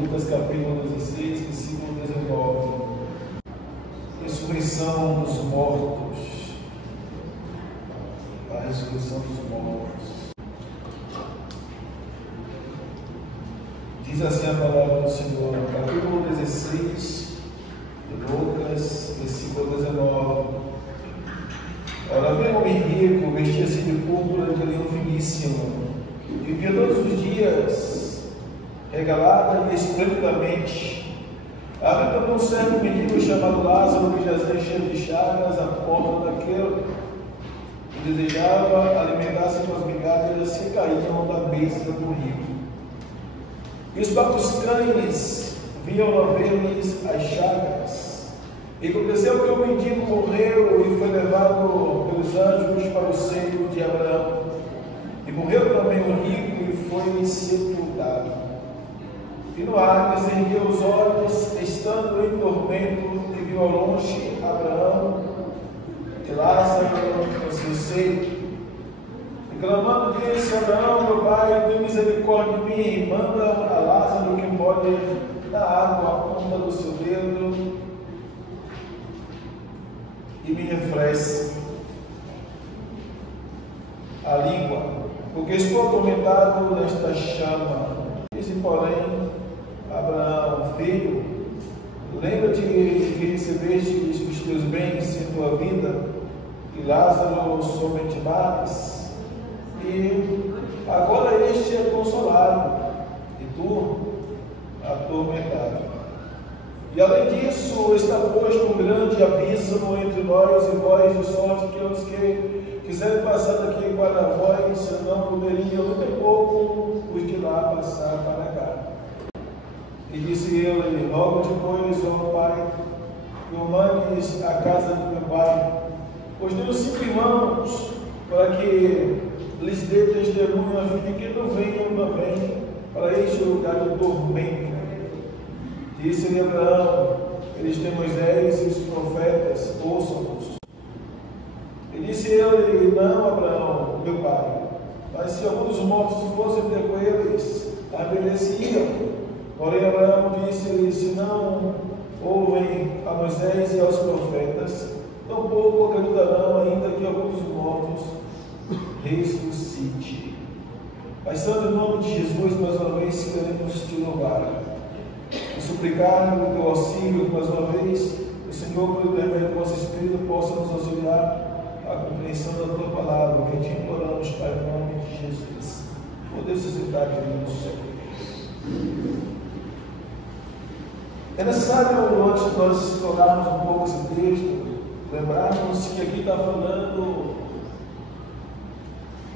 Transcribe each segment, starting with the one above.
Lucas capítulo 16, versículo 19. Ressurreição dos mortos. A ressurreição dos mortos. Diz assim a palavra do Senhor, capítulo 16 de Lucas, versículo 19. Ora, havia um homem rico, vestia-se de púrpura de linho finíssimo, vivia todos os dias regalada e esplendidamente. Havia um certo menino chamado Lázaro, que jazia cheio de chagas à porta daquele que desejava alimentar-se com as migalhas que caíam da mesa do rico. E os próprios cães vinham lamber-lhes as chagas. E aconteceu que o mendigo morreu e foi levado pelos anjos para o seio de Abraão. E morreu também o rico e foi sepultado. E no ar ergueu os olhos, estando em tormento, e viu ao longe Abraão e Lázaro no seu seio. E clamando disse: Abraão, meu pai, tem misericórdia de mim, manda a Lázaro que molhe da água a ponta do seu dedo e me refresque a língua, porque estou atormentado nesta chama. Disse, porém, Abraão: filho, lembra-te de que recebeste os teus bens em tua vida, e Lázaro somente males, e agora este é consolado, e tu atormentado. E além disso, está posto um grande abismo entre nós e vós, de sorte que os que quiserem passar daqui para vós não poderiam, nem pouco, os de lá passar para cá. E disse ele: rogo-te, pois, ó Pai, que o mandes à casa de meu pai, pois tenho 5 irmãos, para que lhes dê testemunho, a fim de que não venham também para este lugar de tormento. Disse-lhe Abraão: eles têm Moisés e os profetas, ouçam-nos. E disse ele: não, Abraão, meu pai, mas se algum dos mortos fosse ter com eles, obedeciam. Porém Abraão disse-lhe: se não ouvem a Moisés e aos profetas, tampouco acreditarão, ainda que algum dos mortos ressuscite. Mas, Santo, em nome de Jesus, mais uma vez queremos te louvar e suplicar o teu auxílio, mais uma vez, o Senhor, pelo intermédio do vosso Espírito, possa nos auxiliar a compreensão da tua palavra, que te imploramos, Pai, em nome de Jesus. Podemos se sentar, queridos. É necessário, antes de nós explorarmos um pouco esse texto, lembrarmos que aqui está falando,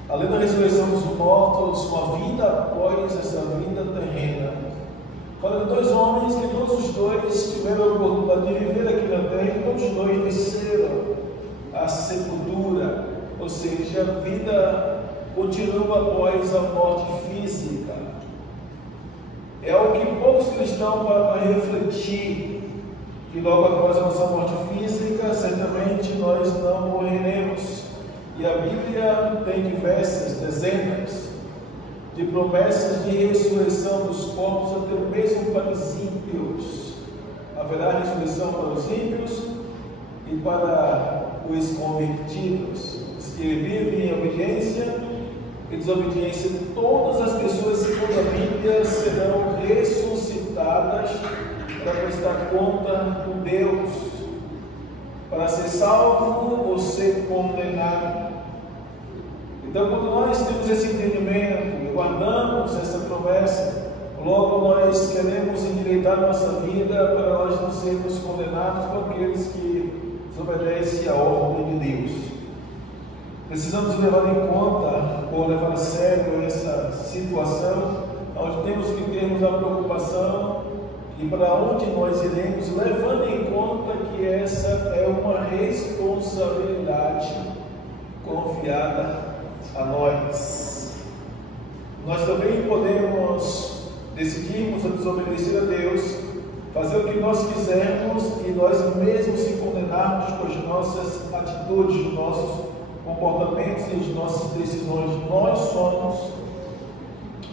além da ressurreição dos mortos, uma vida após essa vida terrena. Fala de 2 homens que todos os dois tiveram a oportunidade de viver aqui na terra, e todos os dois desceram à sepultura, ou seja, a vida continua após a morte física. É o que poucos cristãos param para refletir, que logo após a nossa morte física, certamente nós não morreremos. E a Bíblia tem diversas, dezenas de promessas de ressurreição dos corpos, até mesmo para os ímpios. Haverá ressurreição para os ímpios e para os convertidos. Os que vivem em obediência e desobediência, todas as pessoas, segundo a Bíblia, serão ressuscitadas para prestar conta com Deus, para ser salvo ou ser condenado. Então, quando nós temos esse entendimento e guardamos essa promessa, logo nós queremos endireitar nossa vida para nós não sermos condenados por aqueles que desobedecem à ordem de Deus. Precisamos levar em conta, ou levar a sério essa situação, onde temos que termos a preocupação e para onde nós iremos, levando em conta que essa é uma responsabilidade confiada a nós. Nós também podemos decidirmos a desobedecer a Deus, fazer o que nós quisermos e nós mesmos se condenarmos com as nossas atitudes, os nossos comportamentos e as nossas decisões. Nós somos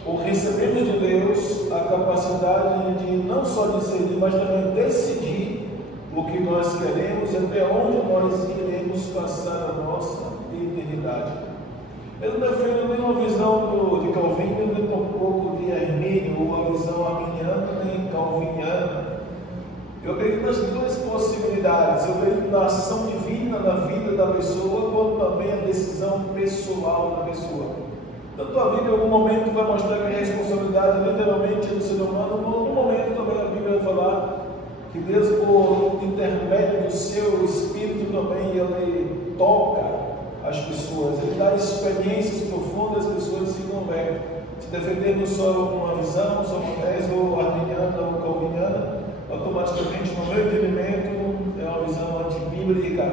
ou recebemos de Deus a capacidade de não só discernir, mas também decidir o que nós queremos e até onde nós iremos passar a nossa eternidade. Eu não defendo nenhuma visão de Calvino, nem tampouco de Armínio, ou a visão arminiana nem calviniana. Eu acredito nas duas possibilidades. Eu acredito na ação divina na vida da pessoa, como também a decisão pessoal da pessoa. Tanto a Bíblia em algum momento vai mostrar que a responsabilidade literalmente é do ser humano, em algum momento também a Bíblia vai falar que Deus, por intermédio do seu Espírito também, Ele toca as pessoas, Ele dá experiências profundas, as pessoas se convertem. Se defendermos só uma visão, só uma tese, ou arminiana ou calviniana, automaticamente, no meu entendimento, é uma visão antibíblica.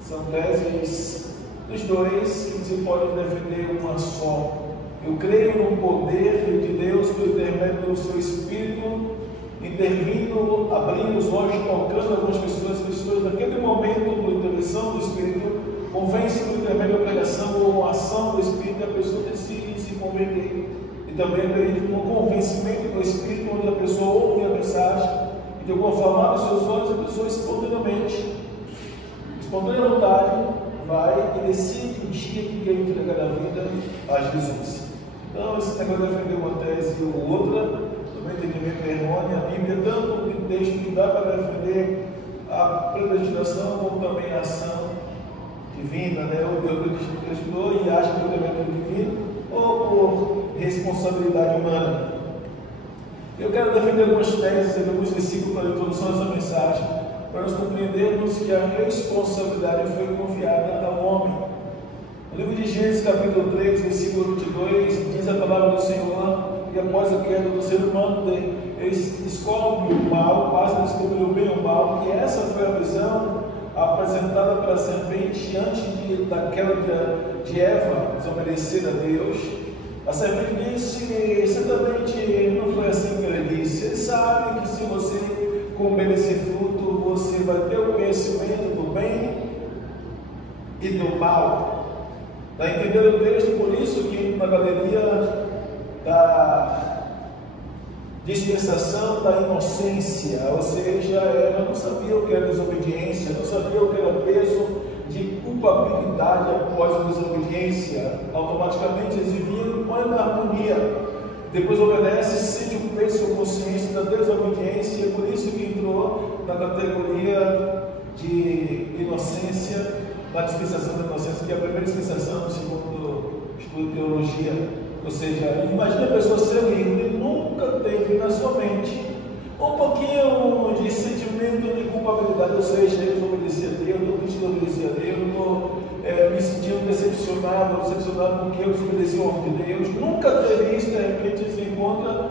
São teses dos dois que se pode defender uma só. Eu creio no poder de Deus por intermédio do seu Espírito, intervindo, abrindo os olhos, tocando algumas pessoas naquele momento, por intervenção do Espírito, convence por intermédio da pregação ou ação do Espírito, e a pessoa decide se converter. E também acredito no convencimento do Espírito, onde a pessoa ouve a mensagem e de alguma forma abre os seus olhos, a pessoa espontânea vontade, vai e decide o dia que quer entregar a vida a Jesus. Então, esse negócio de defender uma tese ou outra, também entendimento errôneo, a Bíblia, tanto o texto que dá para defender a predestinação, como também a ação divina, né? Ou Deus predestinou e acha que o elemento divino, ou por responsabilidade humana. Eu quero defender algumas teses e alguns versículos para a introdução dessa mensagem, para nós compreendermos que a responsabilidade foi confiada ao homem. No livro de Gênesis, capítulo 3, versículo 22, diz a palavra do Senhor que após a queda do ser humano, eles descobrem o mal, passam a descobrir o bem e o mal, que essa foi a visão apresentada para a serpente antes da queda de Eva desobedecer a Deus. A serpente disse que certamente não foi assim que ele disse. Ele sabe que se você comer esse fruto, você vai ter o conhecimento do bem e do mal. Está entendendo o texto? Por isso que na galeria da dispensação da inocência, ou seja, ela não sabia o que era desobediência, não sabia o que era peso de culpabilidade após a desobediência. Automaticamente eles viviam em harmonia. Depois obedece, sente o peso e a consciência da desobediência, e é por isso que entrou na categoria de inocência, na dispensação da inocência, que é a primeira dispensação, segundo estudo de teologia. Ou seja, imagina a pessoa ser livre e nunca teve na sua mente um pouquinho de sentimento de culpabilidade, ou seja, eu desobedeci a Deus, eu desobedeci a Deus, eu estou me sentindo decepcionado porque eu desobedeci ao ordem de Deus. Nunca teve isso, de repente se encontra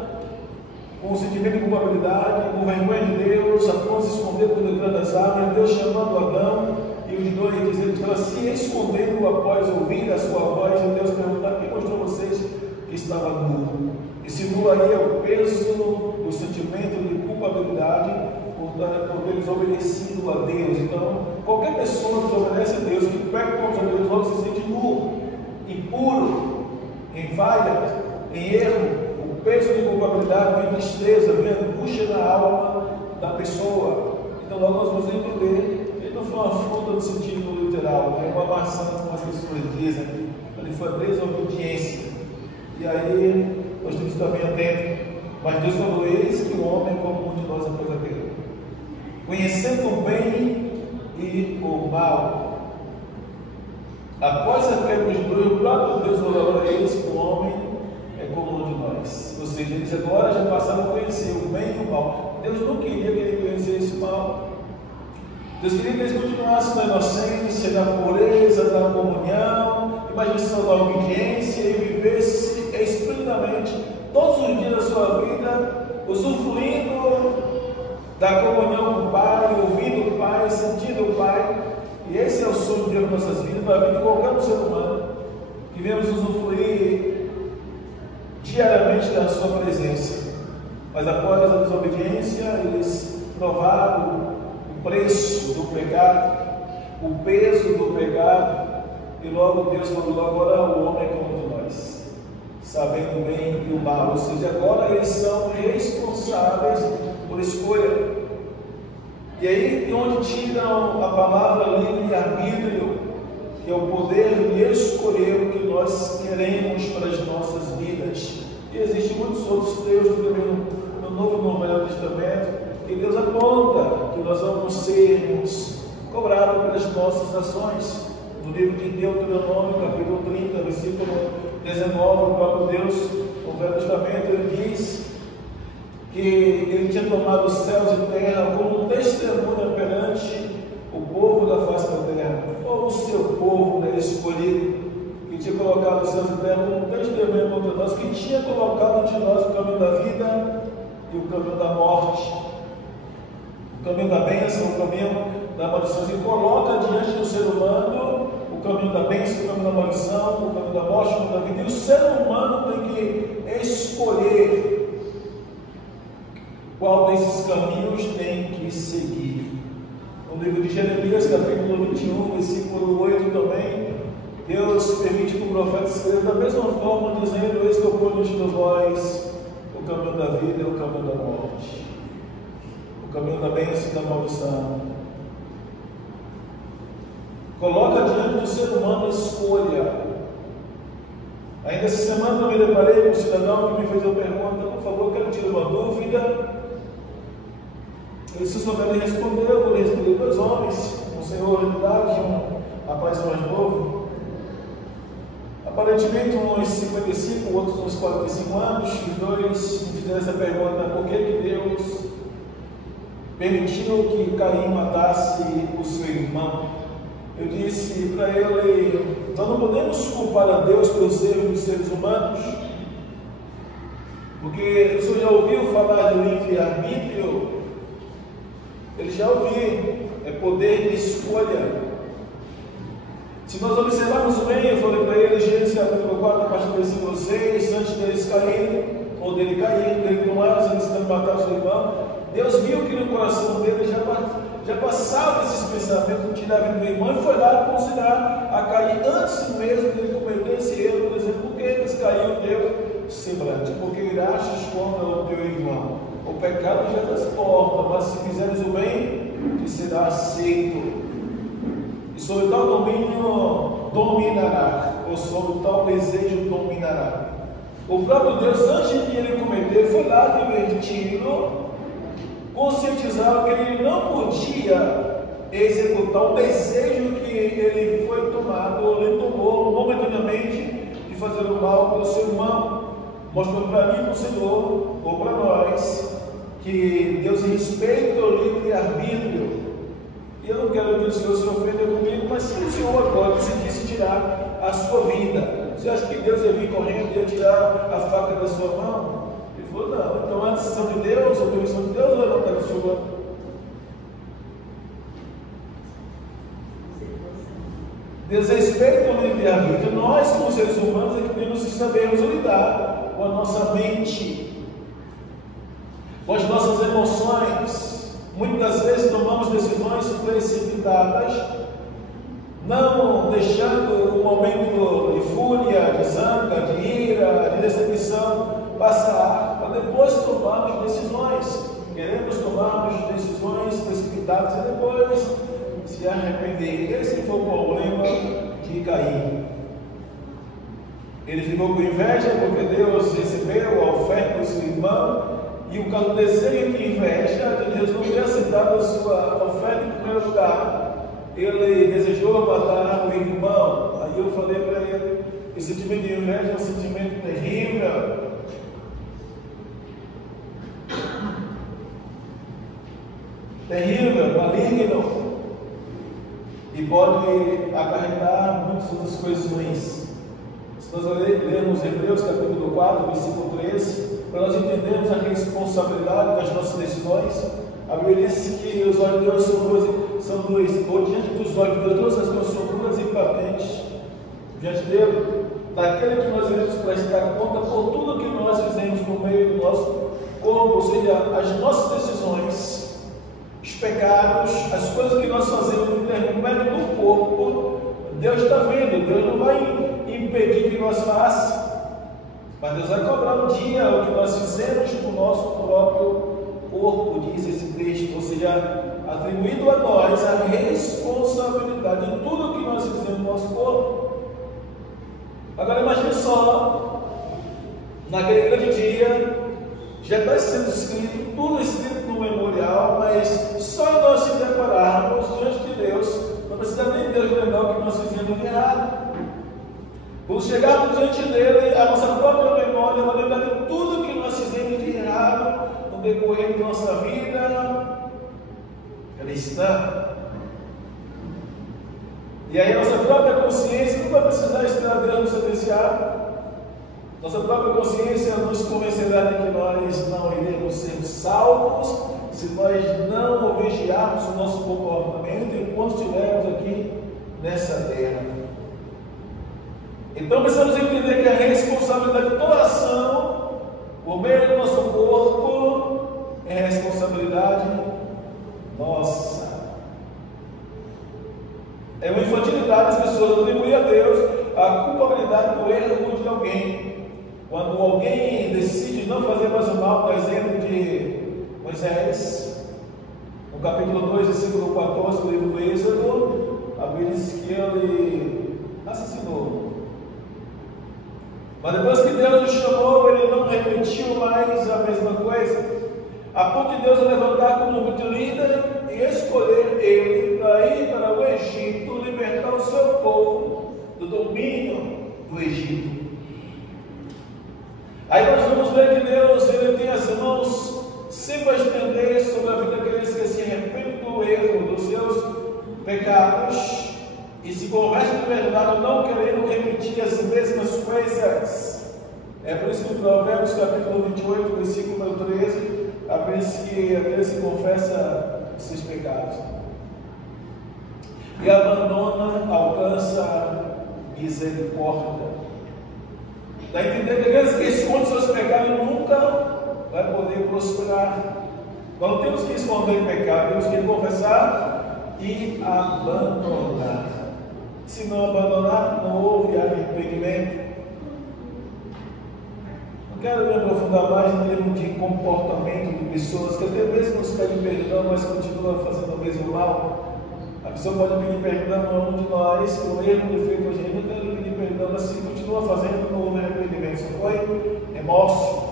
com um sentimento de culpabilidade, com vergonha de Deus, após se esconder por detrás das árvores, Deus chamando Adão, e os dois dizendo que estavam se escondendo após ouvir a sua voz, e Deus perguntar: quem mostrou a vocês que estava nu? Esse nu aí é o peso do sentimento de culpabilidade por ter desobedecido a Deus. Então, qualquer pessoa que desobedece a Deus, que peca contra Deus, logo se sente nu, impuro, em falha, em erro. O peso de culpabilidade vem tristeza, vem angústia na alma da pessoa. Então, logo nós vamos entender. Ele não foi uma fruta no sentido literal, é uma maçã, como as pessoas dizem. Ele foi a desobediência. E aí, nós temos que estar bem atentos. Mas Deus falou: eis que o homem é como um de nós após a queda, conhecendo o bem e o mal. Após a queda dos dois, o próprio Deus falou: eis que o homem é como um de nós. Ou seja, eles agora já passaram a conhecer o bem e o mal. Deus não queria que ele conhecesse o mal. Deus queria que eles continuassem na inocência, na pureza, na comunhão, imagine só na obediência, e vivesse espiritualmente todos os dias da sua vida, usufruindo da comunhão com o Pai, ouvindo o Pai, sentindo o Pai. E esse é o sonho de Deus em nossas vidas, para a vida de qualquer ser humano, que venhamos usufruir diariamente da sua presença. Mas após a desobediência, eles provaram o preço do pecado, o peso do pecado, e logo Deus falou: agora o homem é como de nós. sabendo o bem e o mal, ou seja, agora eles são responsáveis por escolha. E aí é onde tiram a palavra livre-arbítrio, que é o poder de escolher o que nós queremos para as nossas vidas. E existem muitos outros textos também no Novo e no Velho Testamento, que Deus aponta que nós vamos sermos cobrados pelas nossas ações. No livro de Deuteronômio, capítulo 30, versículo 19, o próprio Deus, no Velho Testamento, ele diz que ele tinha tomado os céus e terra como testemunha perante o povo da face da terra. Qual o seu povo, né, escolhido, que tinha colocado os céus e terra como testemunha contra nós, que tinha colocado ante nós o caminho da vida e o caminho da morte, o caminho da bênção, o caminho da maldição, e coloca diante do ser humano o caminho da bênção, o caminho da maldição, o caminho da morte, o caminho da vida, e o ser humano tem que escolher qual desses caminhos tem que seguir. No livro de Jeremias, capítulo 21, versículo 8 também, Deus permite que o profeta escreva da mesma forma, dizendo: eis que eu ponho diante de vós o caminho da vida e o caminho da morte, o caminho da bênção e da maldição. Coloca diante do ser humano a escolha. Ainda essa semana eu me deparei com um cidadão que me fez uma pergunta: por favor, quero tirar uma dúvida. Ele se souber responder, eu vou responder. Dois homens, um senhor de idade e um rapaz mais novo, aparentemente uns 55, outros uns 45 anos. Os dois me fizeram essa pergunta: por que Deus permitiu que Caim matasse o seu irmão? Eu disse para ele: nós não podemos culpar a Deus pelos erros dos seres humanos, porque o senhor já ouviu falar de livre-arbítrio? Ele já ouviu, é poder de escolha. Se nós observarmos bem, eu falei para ele, Gênesis capítulo 4, a partir do versículo 6, antes deles caírem, ou dele cair, dele tomar, eles tentando matar o seu irmão, Deus viu que no coração dele já passava esses pensamentos de tirar a vida do irmão, e foi lá considerar a Caim antes mesmo de ele cometer esse erro, dizendo: por que eles caíram o teu semblante? Porque irastes contra o teu irmão. O pecado já está às portas, mas se fizeres o bem, te será aceito. E sobre tal domínio dominará, ou sobre tal desejo dominará. O próprio Deus, antes de ele cometer, foi lá diverti-lo, conscientizava que ele não podia executar o desejo que ele foi tomado, ou ele tomou momentaneamente, de fazer o mal pelo seu irmão, mostrando para mim, para o Senhor, ou para nós, que Deus respeita o livre-arbítrio. E eu não quero que o Senhor se ofenda comigo, mas se o Senhor agora decidisse tirar a sua vida, você acha que Deus ia vir correndo e ia tirar a faca da sua mão? Ele falou: não. Então é a decisão de Deus, a permissão de Deus, ou é a vontade sua? Deus respeita o livre-arbítrio. Nós, como seres humanos, é que temos que sabermos lidar com a nossa mente, com as nossas emoções. Muitas vezes tomamos decisões precipitadas, não deixando o momento de fúria, de zanga, de ira, de decepção passar, para depois tomarmos decisões. Queremos tomarmos decisões precipitadas e depois se arrepender. Esse foi o problema de Caim. Ele ficou com inveja porque Deus recebeu a oferta do seu irmão, e o caso desejo de inveja, ele resolveu aceitar a sua oferta em primeiro lugar. Ele desejou matar o irmão. Aí eu falei para ele: o sentimento de inveja é um sentimento terrível. Terrível, maligno, e pode acarretar muitas outras coisas ruins. Se nós lermos Hebreus capítulo 4, versículo 13, para nós entendermos a responsabilidade das nossas decisões, a Bíblia diz que os olhos de Deus são duas, ou diante dos olhos de Deus, todas as coisas são duras e patentes diante dele, daquele que nós iremos prestar conta por tudo que nós fizemos no meio do nosso corpo, ou seja, as nossas decisões, os pecados, as coisas que nós fazemos no intermédio do corpo. Deus está vendo, Deus não vai impedir que nós façamos. Mas Deus vai cobrar um dia o que nós fizemos com o nosso próprio corpo, diz esse texto, ou seja, atribuído a nós a responsabilidade de tudo o que nós fizemos no nosso corpo. Agora imagine só, naquele grande dia, já está sendo escrito, tudo escrito no memorial, mas só em nós se depararmos diante de Deus, não precisa nem Deus lembrar o que nós fizemos de errado. Quando chegarmos diante dele, a nossa própria memória vai lembrar de tudo que nós fizemos de errado no decorrer da nossa vida cristã. E aí a nossa própria consciência não vai precisar esperar Deus nos sentenciar. Nossa própria consciência nos convencerá de que nós não iremos ser salvos se nós não vigiarmos o nosso comportamento enquanto estivermos aqui nessa terra. Então precisamos entender que a responsabilidade de toda ação, por meio do nosso corpo, é responsabilidade nossa. É uma infantilidade das pessoas atribuir a Deus a culpabilidade do erro de alguém. Quando alguém decide não fazer mais o mal, por exemplo de Moisés, no capítulo 2, versículo 14 do livro do Êxodo, a Bíblia diz que ele assassinou. Mas depois que Deus o chamou, ele não repetiu mais a mesma coisa, a ponto de Deus o levantar como um líder e escolher ele para ir para o Egito, libertar o seu povo do domínio do Egito. Aí nós vamos ver que Deus ele tem as mãos sempre a estender sobre a vida daqueles que se arrependem do erro, dos seus pecados e se convertem de verdade, não querendo repetir as mesmas coisas. É por isso que em Provérbios capítulo 28, versículo 13, a vez que aquele se confessa os seus pecados e abandona, alcança misericórdia. Dá a entender que aqueles que escondem seus pecados nunca vai poder prosperar. Nós não temos que esconder o pecado, temos que confessar e abandonar. Se não abandonar, não houve arrependimento. Não quero me aprofundar mais em termos de comportamento de pessoas que até mesmo nos pedem perdão, mas continuam fazendo o mesmo mal. A pessoa pode pedir perdão a um de nós, que o erro que fez com a gente, não quero pedir perdão, mas se continua fazendo, não houve arrependimento. Só foi remorso.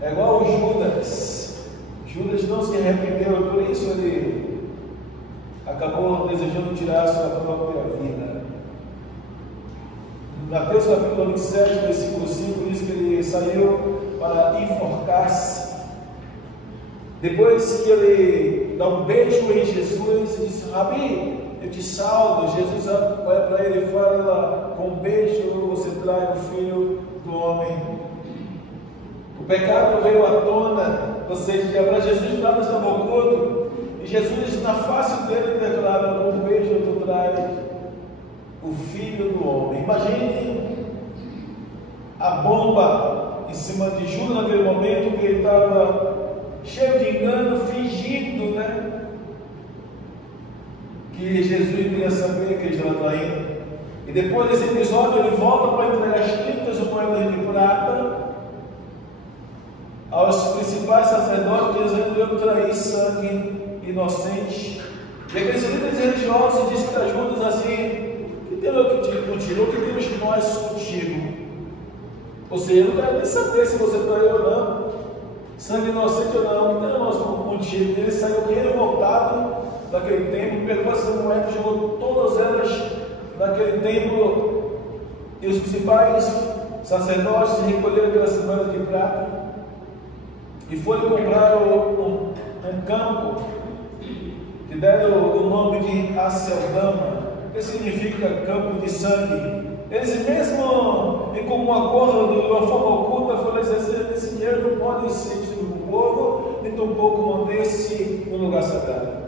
É igual o Judas. Judas não se arrependeu, e por isso ele acabou desejando tirar a sua própria vida. Mateus capítulo 27, versículo 5, diz que ele saiu para enforcar-se. Depois que ele dá um beijo em Jesus e diz: Rabi, eu te salvo. Jesus vai para ele e fala: com um beijo você trai o filho do homem. O pecado veio à tona, ou seja, para Jesus nada estava oculto. E Jesus, na face dele, declara: com um beijo tu traz o filho do homem. Imagine a bomba em cima de Judas naquele momento, que ele estava cheio de engano, fingindo, que Jesus iria saber que ele estava traindo. E depois desse episódio, ele volta para entregar as 30 moedas de prata aos principais sacerdotes, dizendo: eu traí sangue inocente. E aqueles líderes religiosos dizem para Judas assim: que tem eu contigo? O que temos nós contigo? Ou seja, eu não quero nem saber se você traiu ou não, sangue inocente ou não, que tem nós contigo. Ele saiu revoltado daquele templo, pegou essas moedas, jogou todas elas naquele templo, e os principais sacerdotes recolheram aquelas moedas de prata e foram comprar um campo que deram o nome de Aceldama, que significa campo de sangue. Eles mesmo, em comum acordo, de uma forma oculta, foram dizer: esse dinheiro não pode ser distribuído para o povo, nem tampouco manter-se no lugar sagrado.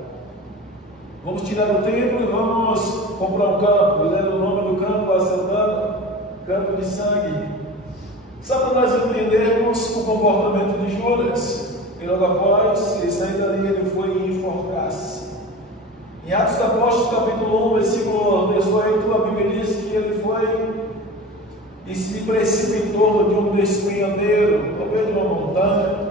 Vamos tirar o templo e vamos comprar um campo. Deram o nome do campo Aceldama, campo de sangue. Só para nós entendermos o comportamento de Judas. E logo após ele sair dali, ele foi enforcar-se. Em Atos dos Apóstolos, capítulo 1, versículo 18, a Bíblia diz que ele foi e se precipitou de um despenhadeiro, talvez de uma montanha.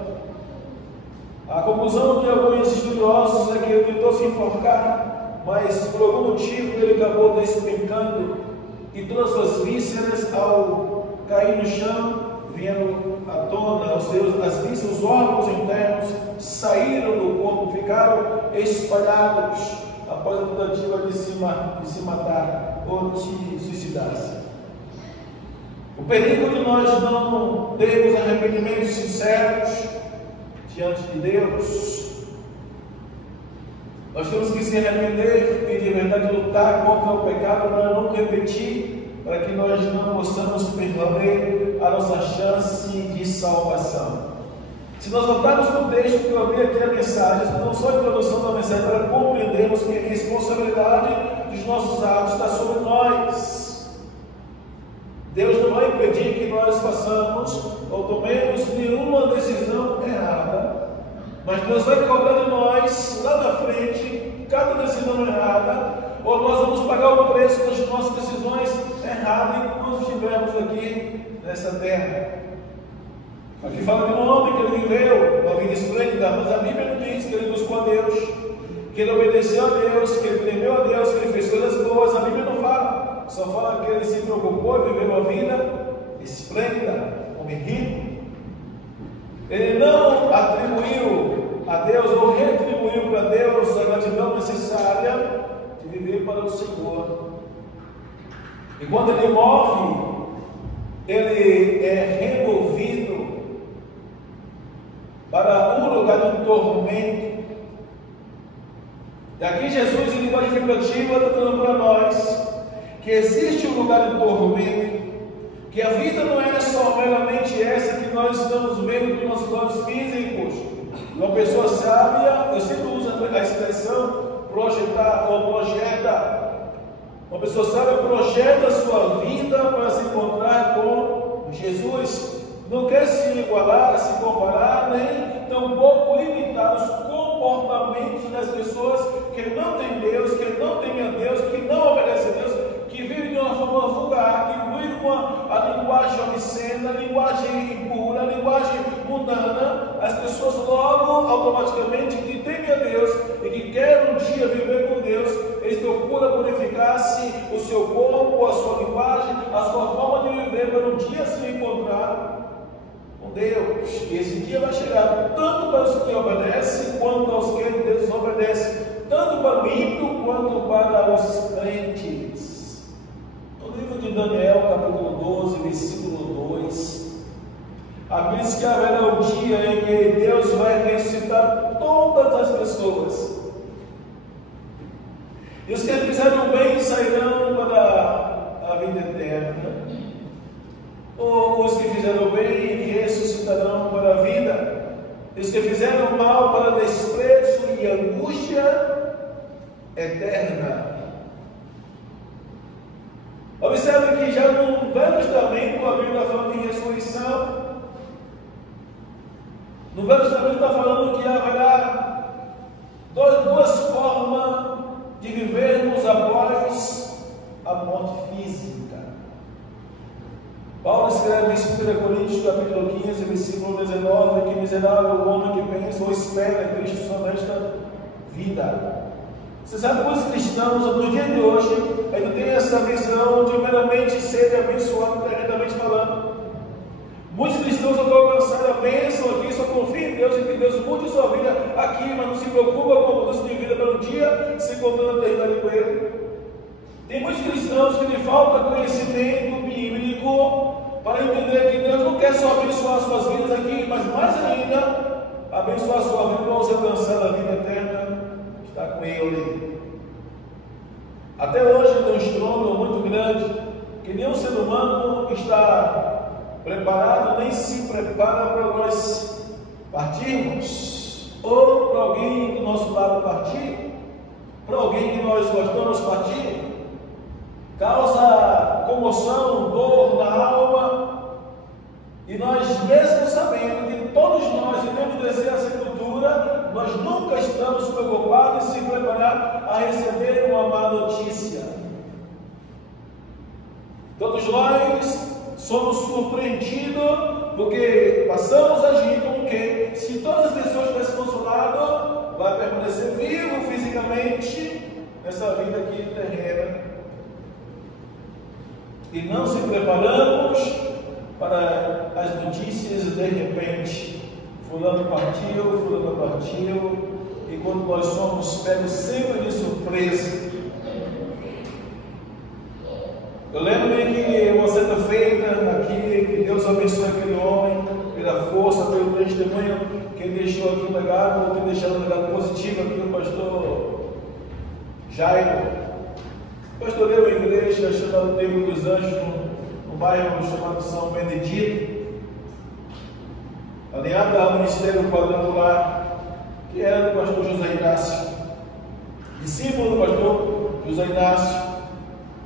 A conclusão de alguns estudiosos é que ele tentou se enforcar, mas por algum motivo ele acabou despencando e todas as suas vísceras, ao cair no chão, vieram à tona, as vísceras, os órgãos internos saíram do corpo, ficaram espalhados após a tentativa de se matar ou de suicidar-se. O perigo de nós não termos arrependimentos sinceros diante de Deus. Nós temos que se arrepender e de verdade lutar contra o pecado para não repetir, para que nós não possamos perder a nossa chance de salvação. Se nós voltarmos no texto que eu abri aqui a mensagem, não só a introdução da mensagem, para compreendermos que a responsabilidade dos nossos atos está sobre nós. Deus não vai impedir que nós façamos ou tomemos nenhuma decisão errada, mas Deus vai cobrar de nós, lá na frente, cada decisão errada, ou nós vamos pagar o preço das nossas decisões erradas enquanto estivermos aqui nessa terra. Aqui fala de um homem que ele viveu uma vida esplêndida, mas a Bíblia não diz que ele buscou a Deus, que ele obedeceu a Deus, que ele temeu a Deus, que ele fez coisas boas. A Bíblia não fala, só fala que ele se preocupou em viver uma vida esplêndida, homem rico. Ele não atribuiu a Deus ou retribuiu para Deus a gratidão necessária de viver para o Senhor. E quando ele morre, ele é removido para um lugar de tormento. Daqui Jesus, em linguagem figurativa, está dando para nós que existe um lugar de tormento, que a vida não é só meramente essa que nós estamos vendo com nossos olhos físicos. Uma pessoa sábia, eu sempre uso a expressão projetar ou projeta. Uma pessoa sábia projeta a sua vida para se encontrar com Jesus. Não quer se igualar, se comparar, nem tampouco limitar os comportamentos das pessoas que não têm Deus, que não temem a Deus, que não obedecem a Deus, que vivem de uma forma vulgar, que vivem com a linguagem obscena, a linguagem impura, a linguagem mundana. As pessoas logo, automaticamente, que temem a Deus e que querem um dia viver com Deus, eles procuram purificar-se o seu corpo, a sua linguagem, a sua forma de viver, para um dia se encontrar com Deus. E esse dia vai chegar tanto para os que obedecem, quanto aos que desobedecem, tanto para o ímpio, quanto para os crentes. No livro de Daniel, capítulo 12, versículo 2, a Bíblia diz que haverá um dia em que Deus vai ressuscitar todas as pessoas. E os que fizeram bem sairão para a vida eterna, ou os que fizeram bem ressuscitarão para a vida, e os que fizeram mal para desprezo e angústia eterna. Observe que já no Velho Testamento a Bíblia está falando de ressurreição. No Velho Testamento está falando que haverá duas formas de vivermos após a morte física. Paulo escreve em 2 Coríntios capítulo 15, versículo 19, que miserável o homem que pensa ou espera Cristo só nesta vida. Você sabe que os cristãos, no dia de hoje, ainda tem essa visão de meramente serem abençoados, terrenamente falando. Muitos cristãos vão alcançar a bênção aqui, só confiam em Deus e que Deus mude sua vida aqui, mas não se preocupa com a mudança de vida para um dia se encontrar na eternidade com Ele. Tem muitos cristãos que lhe falta conhecimento bíblico para entender que Deus não quer só abençoar suas vidas aqui, mas mais ainda, abençoar sua vida para você alcançar a vida eterna, está com Ele. Até hoje tem um estrondo muito grande que nenhum ser humano está preparado, nem se prepara para nós partirmos, ou para alguém do nosso lado partir, para alguém que nós gostamos partir, causa comoção, dor na alma, e nós mesmo sabendo que todos nós iremos descer a sepultura, nós nunca estamos preocupados em se preparar a receber uma má notícia. Todos nós somos surpreendidos, porque passamos a agir como que, se todas as pessoas tivessem consolado, vai permanecer vivo fisicamente nessa vida aqui terrena. E não se preparamos para as notícias de repente. Fulano partiu, e quando nós somos pegos sempre de surpresa. Eu lembro-me que uma certa feita aqui, que Deus abençoe aquele homem, pela força, pelo testemunho que ele deixou aqui no legado, ou tem deixado um legado positivo aqui no pastor Jairo. Pastoreou uma igreja chamada Templo dos Anjos, no bairro chamado São Benedito, alinhado ao Ministério Quadrangular, que era do pastor José Inácio, discípulo do pastor José Inácio.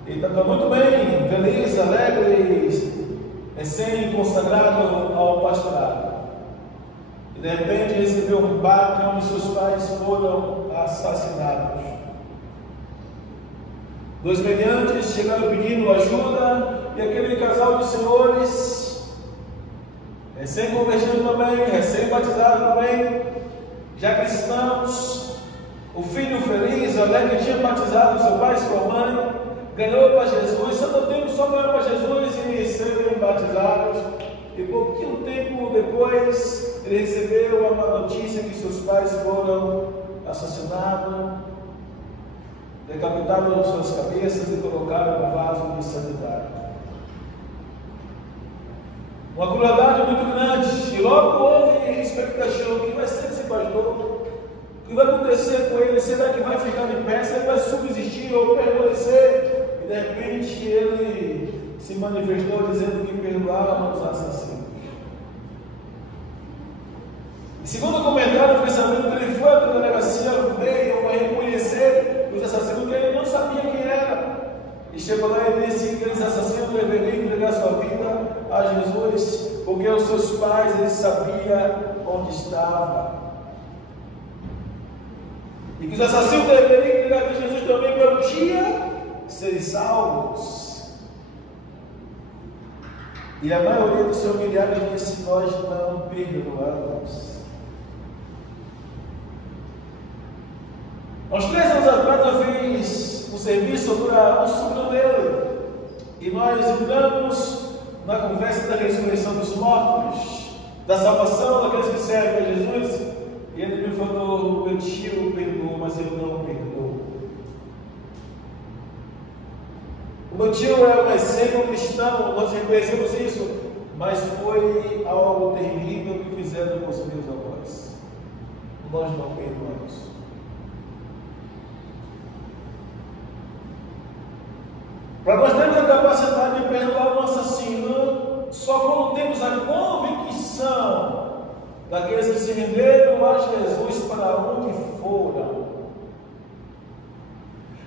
Ele estava muito bem, feliz, alegre, recém-consagrado ao pastorado. E de repente recebeu um baque onde seus pais foram assassinados. Dois meliantes chegaram pedindo ajuda, e aquele casal de senhores, recém-convertido também, recém-batizado também, já cristãos, o filho feliz, alegre, que tinha batizado seu pai e sua mãe, ganhou para Jesus, Santo Tempo só ganhou para Jesus e serem batizados. E pouquinho tempo depois, ele recebeu a má notícia que seus pais foram assassinados, decapitaram suas cabeças e colocaram no vaso de santidade. Uma crueldade muito grande, e logo houve expectativa: o que vai ser desse pastor? O que vai acontecer com ele? Será que vai ficar de pé? Será que vai subsistir ou permanecer? E de repente ele se manifestou dizendo que perdoava os assassinos. E segundo o comentário, eu fiquei sabendo que ele foi à delegacia, veio a reconhecer os assassinos, que ele não sabia quem era. E chegou lá e disse que aqueles assassinos deveriam entregar sua vida a Jesus, porque os seus pais, eles sabiam onde estava. E que os assassinos deveriam entregar a Jesus também para um dia serem salvos. E a maioria dos seus milhares disse: nós não perdoamos. Há uns 3 anos atrás eu fiz um serviço para um sobrinho dele, e nós entramos na conversa da ressurreição dos mortos, da salvação daqueles que servem a Jesus, e ele me falou: meu tio perdoou, mas eu não perdoo. O meu tio é um exemplo cristão, nós reconhecemos isso, mas foi algo terrível que fizeram com os meus avós. Nós não perdoamos. Para nós termos a capacidade de perdoar o assassino, só quando temos a convicção daqueles que se renderam a Jesus para onde foram.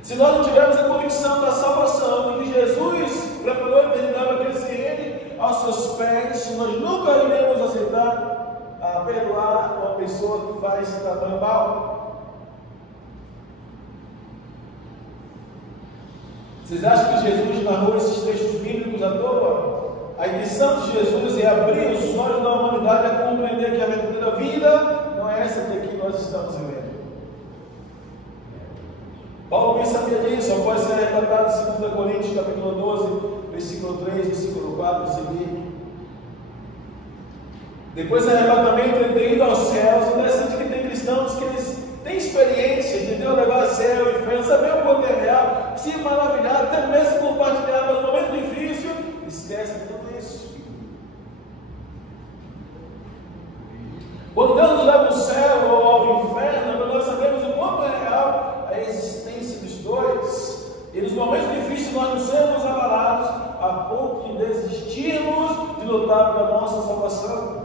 Se nós não tivermos a convicção da salvação, de que Jesus preparou a eternidade para que ele se rende aos seus pés, nós nunca iremos aceitar a perdoar uma pessoa que faz tamanho mal. Vocês acham que Jesus narrou esses textos bíblicos à toa? A intenção de Jesus é abrir os olhos da humanidade a compreender que a verdadeira vida não é essa que aqui nós estamos vivendo. Paulo bem sabia disso, após ser arrebatado em 2 Coríntios capítulo 12, versículo 3, versículo 4 e seguinte. Depois do arrebatamento, ele tem ido aos céus. Interessante que tem cristãos que eles têm experiência de Deus levar a céu e inferno, saber o poder real, se maravilhar, até mesmo compartilhar, mas no momento difícil, esquece de tudo isso. Quando Deus nos leva ao céu ou ao inferno, nós sabemos o quanto é real a existência dos dois. E nos momentos difíceis nós não sermos abalados a ponto de desistirmos de lutar pela nossa salvação.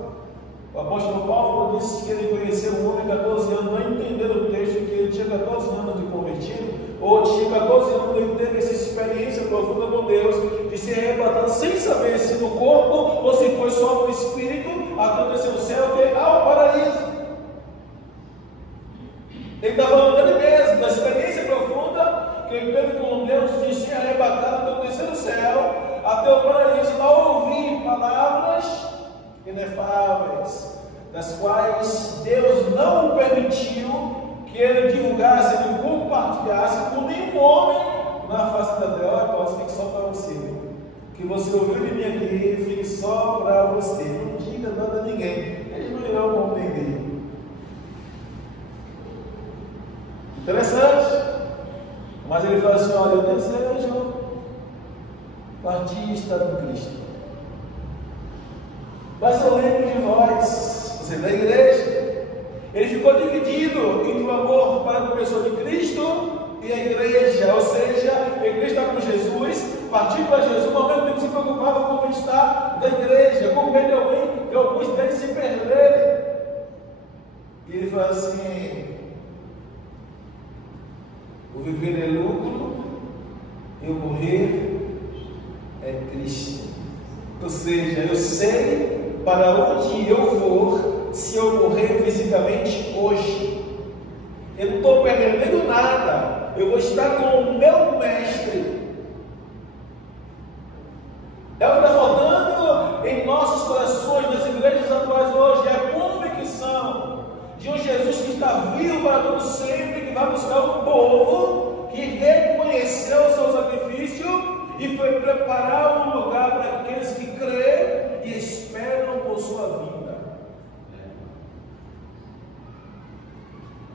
O apóstolo Paulo disse que ele conheceu um homem de 14 anos, não entendendo o texto, que ele tinha 14 anos de convertido, ou tinha 14 anos de ter essa experiência profunda com Deus, de ser arrebatado sem saber se no corpo ou se foi só no espírito, aconteceu no céu, que há o paraíso. Ele está falando dele mesmo, da experiência profunda que ele teve com Deus, de ser arrebatado do terceiro céu, até o paraíso a ouvir palavras inefáveis, das quais Deus não permitiu que ele divulgasse, ele compartilhasse com nenhum homem na face da terra. Pode ficar só para você. O que você ouviu de mim aqui, fique só para você. Não diga nada a ninguém. Eles não irão compreender. Interessante. Mas ele fala assim: olha, eu desejo partir e estar com Cristo. Mas eu lembro de vós, você da igreja. Ele ficou dividido entre o amor para a pessoa de Cristo e a igreja, ou seja, a igreja está com Jesus, partiu para Jesus, mas ao mesmo tempo se preocupava com o bem-estar da igreja, com medo de alguém, de alguns deles se perderem. E ele fala assim: o viver é lucro e o morrer é Cristo. Ou seja, eu sei para onde eu for se eu morrer fisicamente hoje. Eu não estou perdendo nada. Eu vou estar com o meu mestre. É o que está faltando em nossos corações, nas igrejas atuais hoje, é a convicção de um Jesus que está vivo para todo sempre, que vai buscar um povo que reconheceu o seu sacrifício e foi preparar um lugar para aqueles que creem e esperam por sua vida.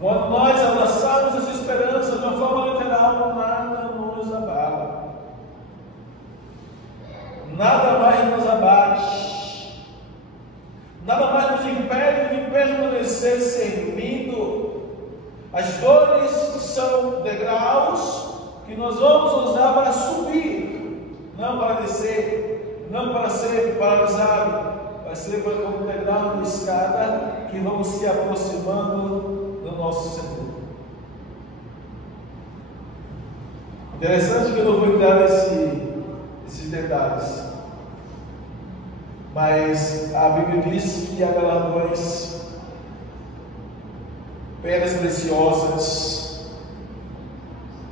Quando nós abraçarmos essa esperança de uma forma literal, nada nos abala. Nada mais nos abate. Nada mais nos impede de permanecer servindo. As dores são degraus que nós vamos usar para subir, não para descer, não para ser paralisado, vai ser como um degrau de escada que vamos se aproximando do nosso Senhor. Interessante que eu não vou entrar nesses detalhes, mas a Bíblia diz que há galardões, pedras preciosas,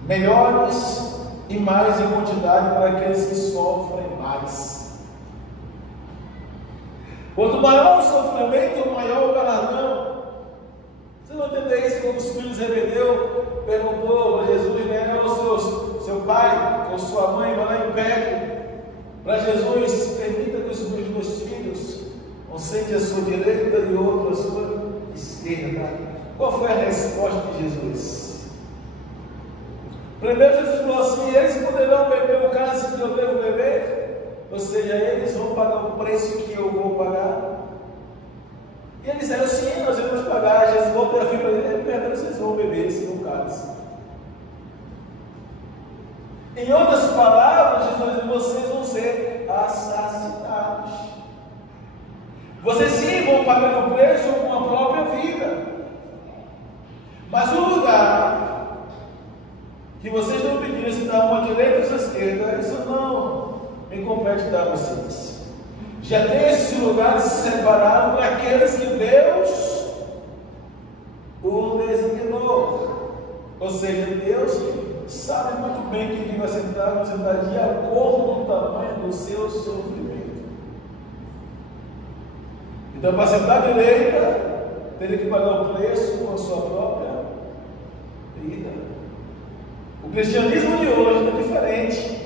melhores e mais em quantidade para aqueles que sofrem mais. Quanto maior o sofrimento, maior o galardão. Você não entende isso quando os filhos de Zebedeu perguntou para Jesus, né, seu pai ou sua mãe, vai lá e pede para Jesus: permita que os meus filhos um sente a sua direita e outro a sua esquerda. Qual foi a resposta de Jesus? Primeiro Jesus falou assim: eles poderão beber o cálice que eu devo beber? Ou seja, eles vão pagar o preço que eu vou pagar? E eles disseram: sim, nós vamos pagar. Jesus voltou a vir para ele: perdão, vocês vão beber esse cálice. Em outras palavras, Jesus diz: vocês vão ser assassinados. Vocês sim vão pagar o preço com a própria vida. Mas o lugar que vocês estão pedindo, se dá uma direita ou uma esquerda, isso não me compete dar a vocês. Já tem esses lugares separados para aqueles que Deus o designou. Ou seja, Deus sabe muito bem quem vai sentar de acordo com o tamanho do seu sofrimento. Então, para sentar à direita, teria que pagar o preço com a sua própria vida. O cristianismo de hoje é diferente.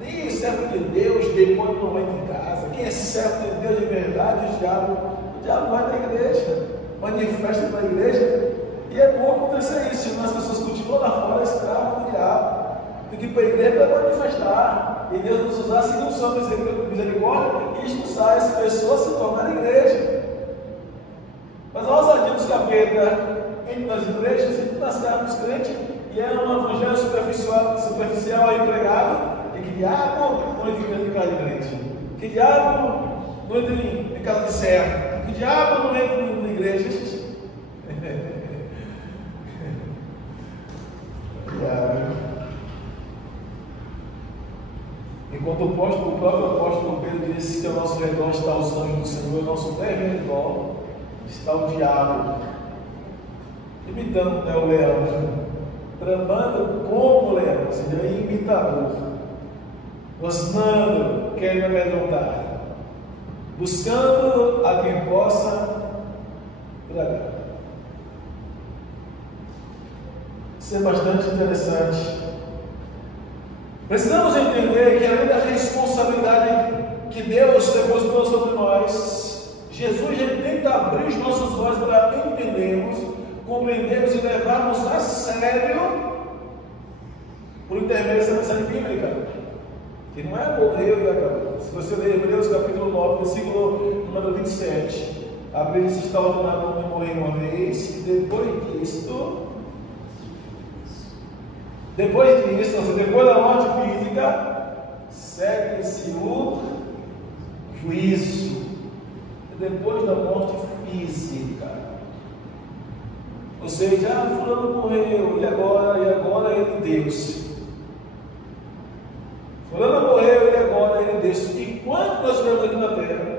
Nem o servo de Deus, demônio não entra em casa. Quem é servo de Deus de verdade, o diabo vai na igreja, manifesta para a igreja. E é bom acontecer isso, senão as pessoas continuam lá fora escravas do diabo. Tem que ir para a igreja para manifestar. E Deus nos usar segundo sua misericórdia e expulsar as pessoas se tornar a igreja. Mas a ousadia dos capeta entre nas igrejas, entre nas casas dos crentes, e é um evangelho superficial aí pregado. E que diabo não entra em casa de crente? Que diabo não entra em casa de servo? Que diabo não entra na igreja? Enquanto o próprio apóstolo Pedro disse que ao nosso redor está os anjos do Senhor, ao nosso redor está o diabo, imitando, né, o leão, tramando como o leão, ou seja, imitador. rosnando, querendo amedrontar, buscando a quem possa tragar. Isso é bastante interessante. Precisamos entender que além da responsabilidade que Deus depositou sobre nós, Jesus ele tenta abrir os nossos olhos para entendermos, compreendermos e levarmos a sério por intermédio dessa mensagem bíblica, que não é morrer e acabou. Se você ler Hebreus capítulo 9, versículo número 27, a Bíblia se está ordenado ao homem morrer uma vez, e depois da morte física, segue-se o juízo. Depois da morte física. Ou seja, fulano morreu, e agora ele Deus. Fulano morreu, e agora ele Deus. Enquanto nós estamos aqui na terra,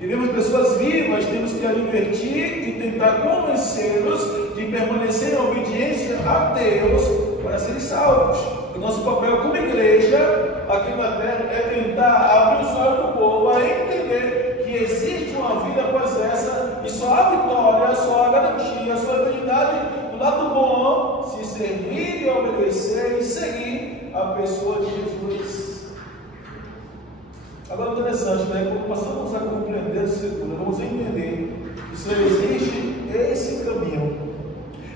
e vemos pessoas vivas, temos que advertir e tentar convencê-los de permanecer em obediência a Deus para serem salvos. O nosso papel como igreja aqui na terra é tentar abrir os olhos do povo a entender que existe uma vida após essa, e só há vitória, só há garantia, só há eternidade do lado bom, se servir e obedecer e seguir a pessoa de Jesus. Agora, interessante, né? Quando passamos a compreender a Escritura, vamos entender que só existe esse caminho.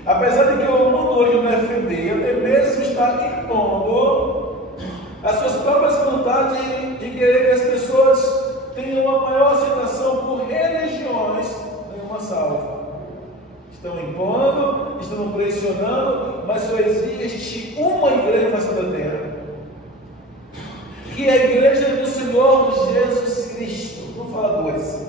Apesar de que o mundo hoje defender, até mesmo está impondo as suas próprias vontades de querer que as pessoas tenham uma maior aceitação por religiões, nenhuma salva. Estão impondo, estão pressionando, mas só existe uma igreja na face da terra, que é a igreja do Senhor Jesus Cristo. Vou falar dois.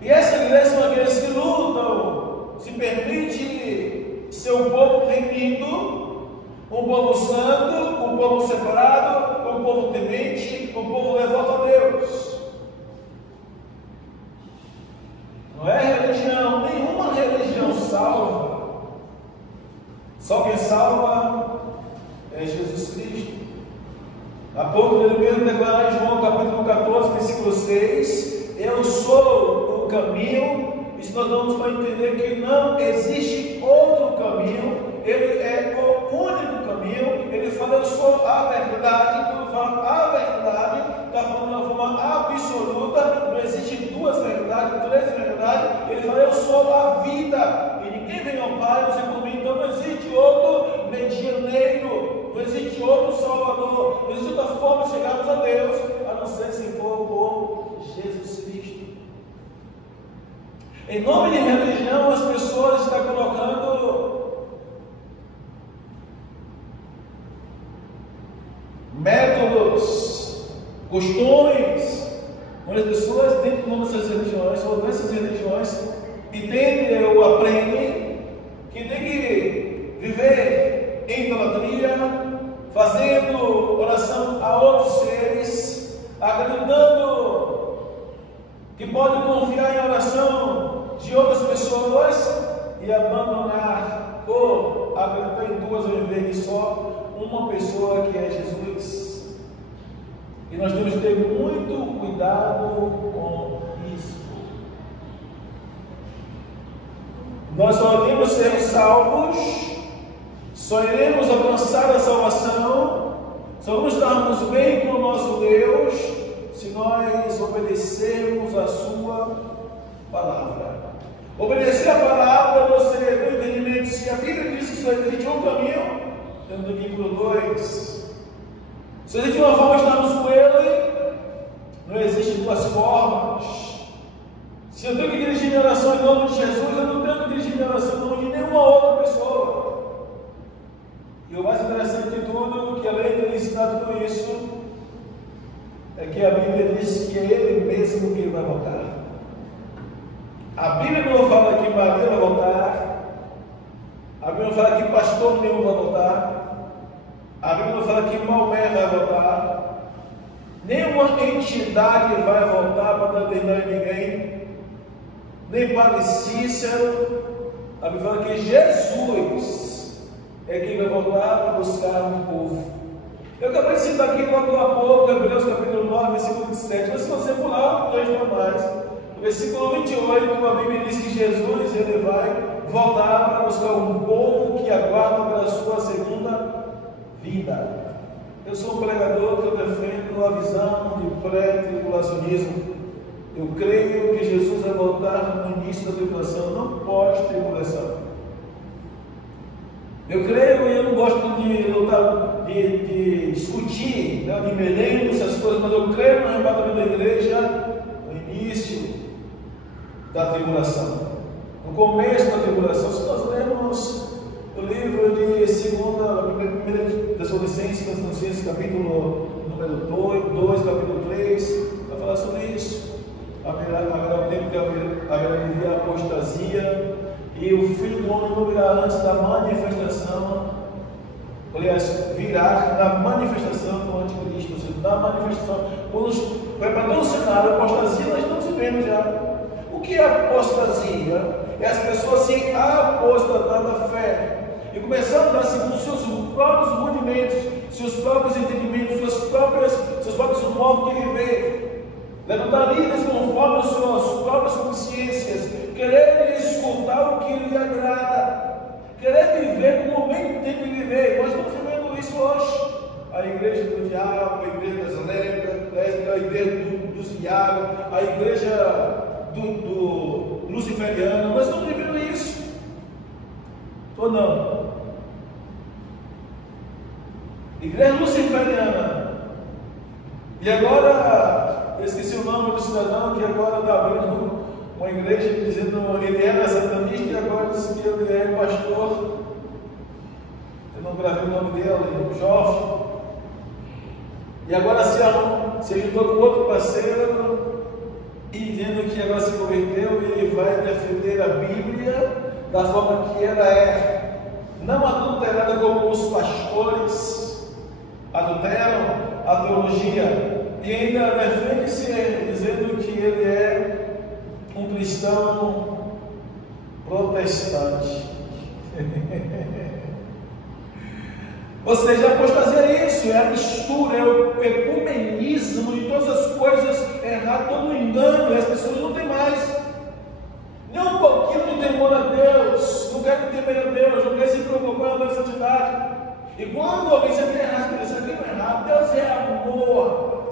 E essa igreja são aqueles que lutam, se permite ser um povo remido, um povo santo, um povo separado, um povo temente, um povo devoto a Deus. Não é religião, nenhuma religião salva. Só quem salva é Jesus Cristo. A pouco ele mesmo declara em João capítulo 14, versículo 6: eu sou o caminho. Isso nós vamos para entender que não existe outro caminho, ele é o único caminho. Ele fala, eu sou a verdade. Quando fala a verdade, está falando de uma forma absoluta, não existe duas verdades, três verdades. Ele fala, eu sou a vida, e ninguém vem ao Pai, você por mim. Então não existe outro medianeiro, não existe outro Salvador, não existe outra forma de chegarmos a Deus, a não ser se for por Jesus Cristo. Em nome de religião, as pessoas estão colocando métodos, costumes, onde as pessoas, dentro do nome dessas religiões, ou dessas religiões, entendem ou aprendem que tem que viver em idolatria, fazendo oração a outros seres, acreditando que pode confiar em oração de outras pessoas e abandonar ou acreditar em duas ou em só uma pessoa, que é Jesus. E nós temos que ter muito cuidado com isso. Nós só iremos ser salvos, só iremos alcançar a salvação, só vamos estarmos bem com o nosso Deus se nós obedecermos a sua palavra. Obedecer a palavra, você tem o entendimento. Se a Bíblia diz que só existe um caminho, temos aqui por dois. Se existe uma forma de estarmos com Ele, não existe duas formas. Se eu tenho que dirigir minha oração em nome de Jesus, eu não tenho que dirigir minha oração em nome de nenhuma outra pessoa. E o mais interessante de tudo, que além de ele ensinar tudo isso, é que a Bíblia diz que é Ele mesmo que vai voltar. A Bíblia não fala que Maria vai voltar. A Bíblia não fala que pastor nenhum vai voltar. A Bíblia não fala que Maomé vai voltar. Nenhuma entidade vai voltar para determinar ninguém. Nem Padre Cícero. A Bíblia fala que Jesus é quem vai voltar para buscar um povo. Eu acabei de citar aqui logo há pouco, Hebreus capítulo 9, versículo 27. Mas se você pular 2 para mais, no versículo 28, a Bíblia diz que Jesus ele vai voltar para buscar um povo que aguarda pela sua segunda vinda. Eu sou um pregador que eu defendo a visão de pré-tribulacionismo. Eu creio que Jesus vai voltar no início da tribulação, não pós-tribulação. Eu creio e eu não gosto de lutar, de discutir, né, de melindres, essas coisas, mas eu creio no arrebatamento da igreja no início da tribulação, no começo da tribulação. Se nós lemos o livro de 1 Tessalonicenses, capítulo número 2, capítulo 3, vai falar sobre isso. Haverá um tempo que haverá a apostasia, e o Filho do Homem não virá antes da manifestação, aliás, virá na manifestação do Anticristo, ou seja, na manifestação, quando preparando o cenário, a apostasia nós estamos vivendo já. O que é apostasia? É as pessoas se apostatar da fé e começando a dar segundo seus próprios rudimentos, seus próprios entendimentos, seus próprios modos de viver, levantar líderes conforme as suas próprias consciências, querer escutar o que lhe agrada, querer viver como o homem tem que viver. Nós estamos vivendo isso hoje. A igreja do diabo, a igreja das lésbicas, a igreja dos diabos, a igreja do luciferiano. Nós estamos vivendo isso. Ou não? Igreja luciferiana. E agora, eu esqueci o nome do cidadão que agora está abrindo uma igreja dizendo que ele era satanista e agora diz que ele é pastor. Eu não gravei o nome dele, Jorge. E agora se juntou com outro parceiro e dizendo que agora se converteu e ele vai defender a Bíblia da forma que ela é, não adulterada como os pastores adulteram a teologia, e ainda defende-se dizendo que ele é um cristão protestante. Ou seja, a apostasia é isso, é a mistura, é o ecumenismo de todas as coisas erradas, todo o engano, e as pessoas não têm mais nem um pouquinho de temor a Deus, não querem temer a Deus, não querem se preocupar com a santidade. E quando alguém se tem errado, isso aqui não é errado, Deus é amor.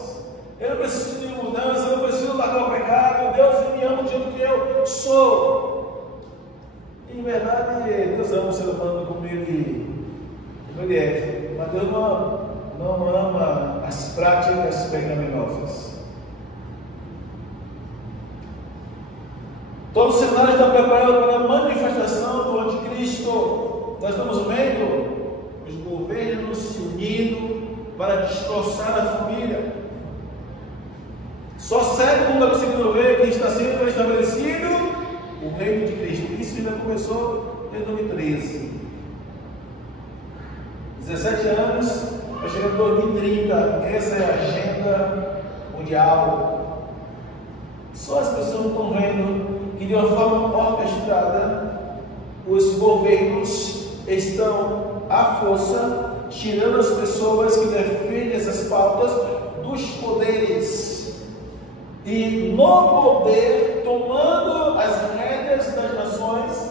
Eu não preciso de mudança, eu não preciso largar o pecado, Deus me ama do jeito que eu sou. E, em verdade, Deus ama o ser humano como ele é, mas Deus não ama as práticas pecaminosas. Todo o cenário está preparado para a manifestação do Anticristo. Nós estamos vendo os governos se unindo para destroçar a família. Só século está conseguindo ver que está sendo estabelecido o reino de Cristo. Isso ainda começou em 2013. 17 anos, vai chegar em 2030. Essa é a agenda mundial. Só as pessoas não estão vendo que de uma forma orquestrada os governos estão à força tirando as pessoas que defendem essas pautas dos poderes e no poder tomando as rédeas das nações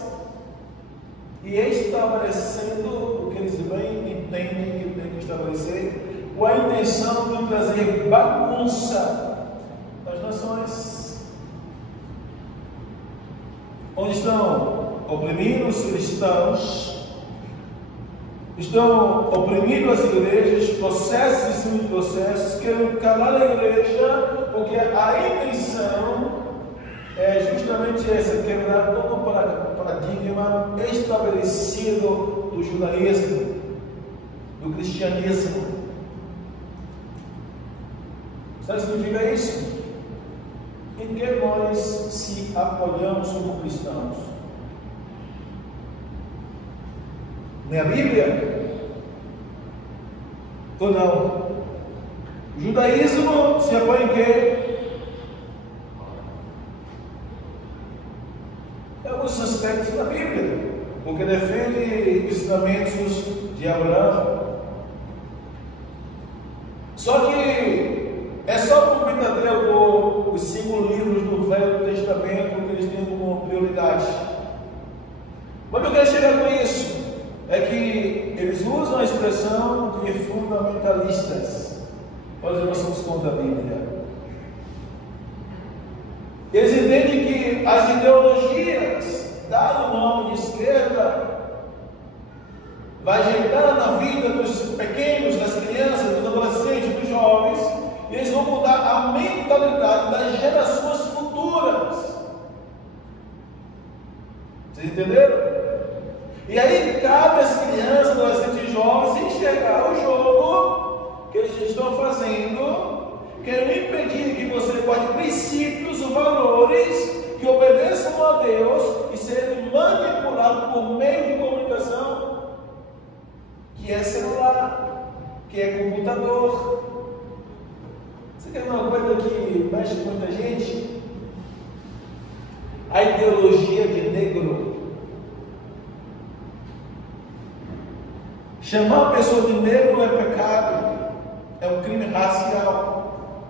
e estabelecendo o que eles bem entendem que tem que estabelecer, com a intenção de trazer bagunça nas nações, onde estão oprimindo os cristãos, estão oprimindo as igrejas, processos em cima de processos, querem calar a igreja, porque a intenção é justamente essa, quebrar todo o paradigma estabelecido do judaísmo, do cristianismo. Sabe o que significa isso? Em que nós se apoiamos como cristãos? Na Bíblia? Ou não? O judaísmo se apoia em quê? Em alguns aspectos da Bíblia, porque defende os ensinamentos de Abraão. Só que é só para o Pentateuco, os 5 livros do Velho Testamento que eles têm como prioridade. Mas eu quero chegar com isso é que eles usam a expressão de fundamentalistas. Olha, nós somos contra a Bíblia. Eles entendem que as ideologias, dado o nome de esquerda, vai gerar na vida dos pequenos, das crianças, dos adolescentes, dos jovens, e eles vão mudar a mentalidade das gerações futuras. Vocês entenderam? E aí cabe às crianças, adolescentes e jovens enxergar o jogo que eles estão fazendo, querendo impedir que você guarde princípios, valores que obedeçam a Deus e serem manipulados por meio de comunicação, que é celular, que é computador. Você quer uma coisa que mexe com muita gente? A ideologia de negro. Chamar a pessoa de negro é pecado, é um crime racial.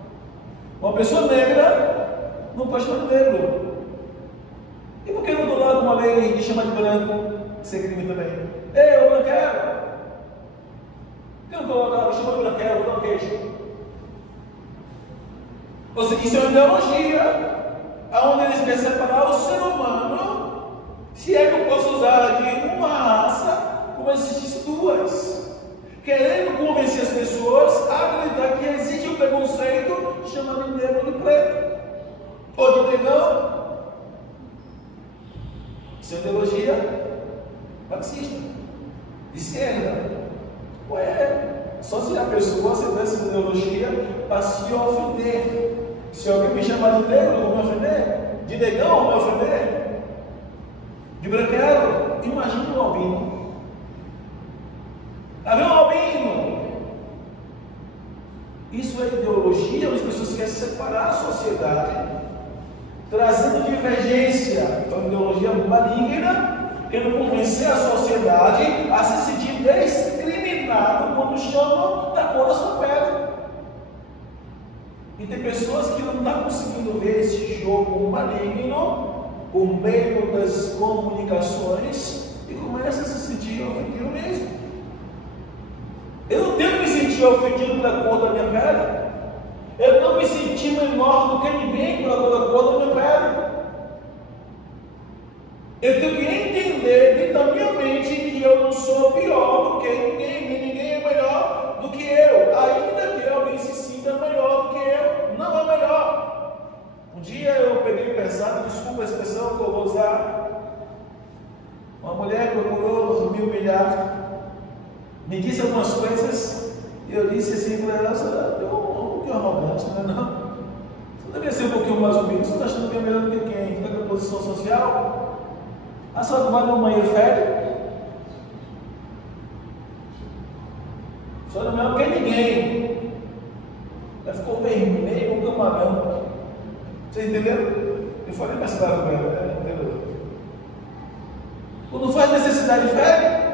Uma pessoa negra não pode chamar de negro. E por que não do lado uma lei de chamar de branco ser crime também? Eu não quero. Eu não colocar, chama de branquelo, vou dar um queixo. Ou seja, isso é uma ideologia, onde eles querem separar o ser humano, se é que eu posso usar de uma raça, como existisse 2, querendo convencer as pessoas a acreditar que existe um preconceito chamado de negro ou de preto, ou de negão. Isso é ideologia marxista, de esquerda. Só se a pessoa aceitar essa ideologia para se ofender. Se alguém me chamar de negro, eu vou me ofender. De negão, eu vou me ofender. De branquelo, imagina um albino. Havia um albino. Isso é ideologia, as pessoas querem separar a sociedade, trazendo divergência. É uma ideologia maligna, querendo convencer a sociedade a se sentir discriminado quando chamam da cor da sua pele. E tem pessoas que não estão conseguindo ver esse jogo maligno por meio das comunicações e começam a se sentir ofendido mesmo. Eu não tenho que me sentir ofendido pela cor da minha pele. Eu não me senti menor do que ninguém pela cor da minha pele. Eu tenho que entender dentro da minha mente que eu não sou pior do que ninguém, nem ninguém é melhor do que eu. Ainda que alguém se sinta melhor do que eu, não é melhor. Um dia eu peguei pesado, desculpa a expressão que eu vou usar. Uma mulher procurou me humilhar, me disse algumas coisas, e eu disse assim para ela: você é um pouquinho arrogante, não é não? Você deveria ser um pouquinho mais humilde, você está achando que é melhor do que quem? Está na posição social? A senhora vai no banheiro fértil? A senhora não é melhor que ninguém. Ela ficou vermelho, um camarão. Você entendeu? Eu falei mais claro com ela, entendeu? Quando faz necessidade fere,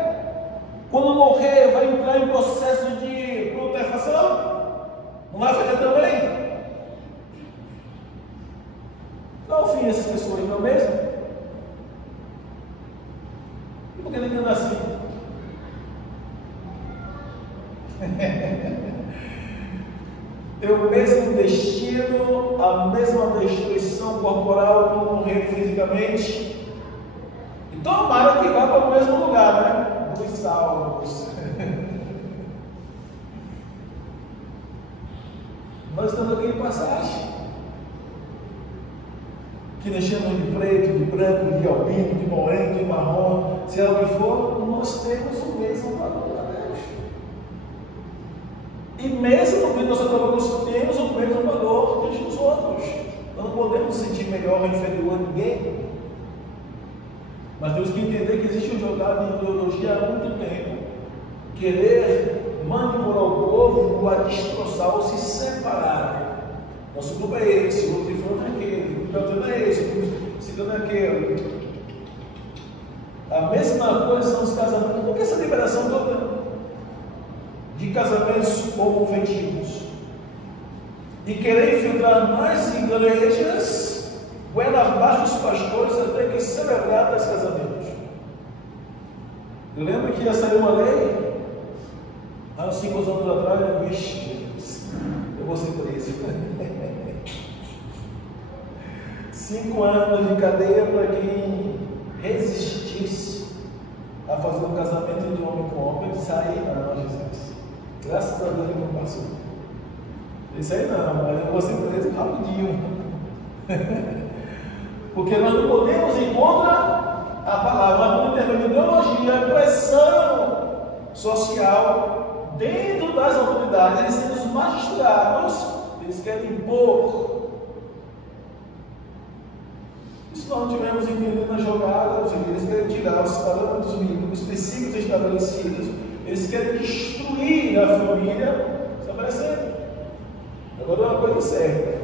quando morrer vai entrar em processo de putrefação, não vai fazer também? Qual é o fim dessas pessoas, não é mesmo? E por que ele anda assim? Tem o mesmo destino, a mesma destruição corporal como morrer fisicamente. E tomara que vá para o mesmo lugar, né? Os salvos. Nós estamos aqui em passagem, que nós chamamos de preto, de branco, de albino, de moreno, de marrom, se é o que for, nós temos o mesmo valor a Deus. E mesmo que nós temos o mesmo valor que os outros, nós não podemos sentir melhor ou inferior a ninguém. Mas temos que entender que existe um jogado de ideologia há muito tempo, querer manipular o povo a destroçar ou se separar. Nosso grupo é esse, o outro de fulano é aquele, o outro é esse, o cigano é aquele. A mesma coisa são os casamentos. Por que essa liberação toda de casamentos homoafetivos? e querer infiltrar nas igrejas, goela abaixo dos pastores até que celebrar tais casamentos. Eu lembro que ia sair uma lei, há uns 5 anos atrás, eu vou ser preso. 5 anos de cadeia para quem resistisse a fazer um casamento de homem com homem, sair não, Jesus. Graças a Deus ele não passou. Isso aí não, mas eu vou ser preso rapidinho. Porque nós não podemos ir contra a palavra, nós vamos ter ideologia, pressão social dentro das autoridades. Eles têm os magistrados, eles querem impor. E se nós não tivermos entendido na jogada, eles querem tirar os parâmetros mínimos, os princípios estabelecidos, eles querem destruir a família, estabelecendo. Agora, uma coisa certa: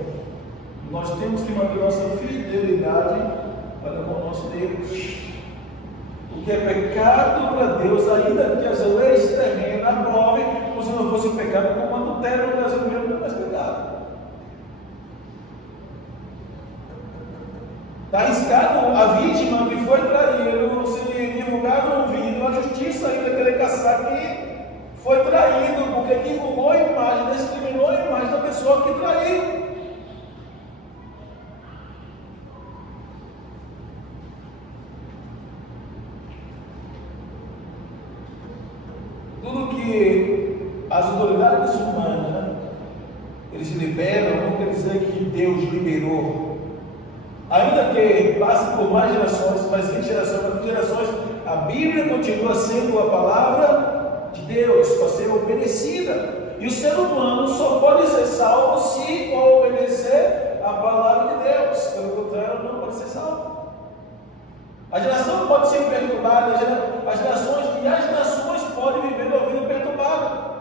nós temos que manter nossa fidelidade para com o nosso Deus. O que é pecado para Deus, ainda que as leis terrenas aprovem, como se não fosse pecado, como adultério no Brasil mesmo não é mais pecado. Está arriscado a vítima que foi traído, se divulgado um vídeo, a justiça ainda querer caçar quem foi traído, porque divulgou a imagem, discriminou a imagem da pessoa que traiu. Tudo que as autoridades humanas eles liberam, não quer dizer que Deus liberou. Ainda que passe por mais gerações, mais 20 gerações, mais 30 gerações, a Bíblia continua sendo a palavra de Deus para ser obedecida. E o ser humano só pode ser salvo se obedecer a palavra de Deus. Pelo contrário, não pode ser salvo. A geração pode ser perturbada, as nações podem viver uma vida perturbada,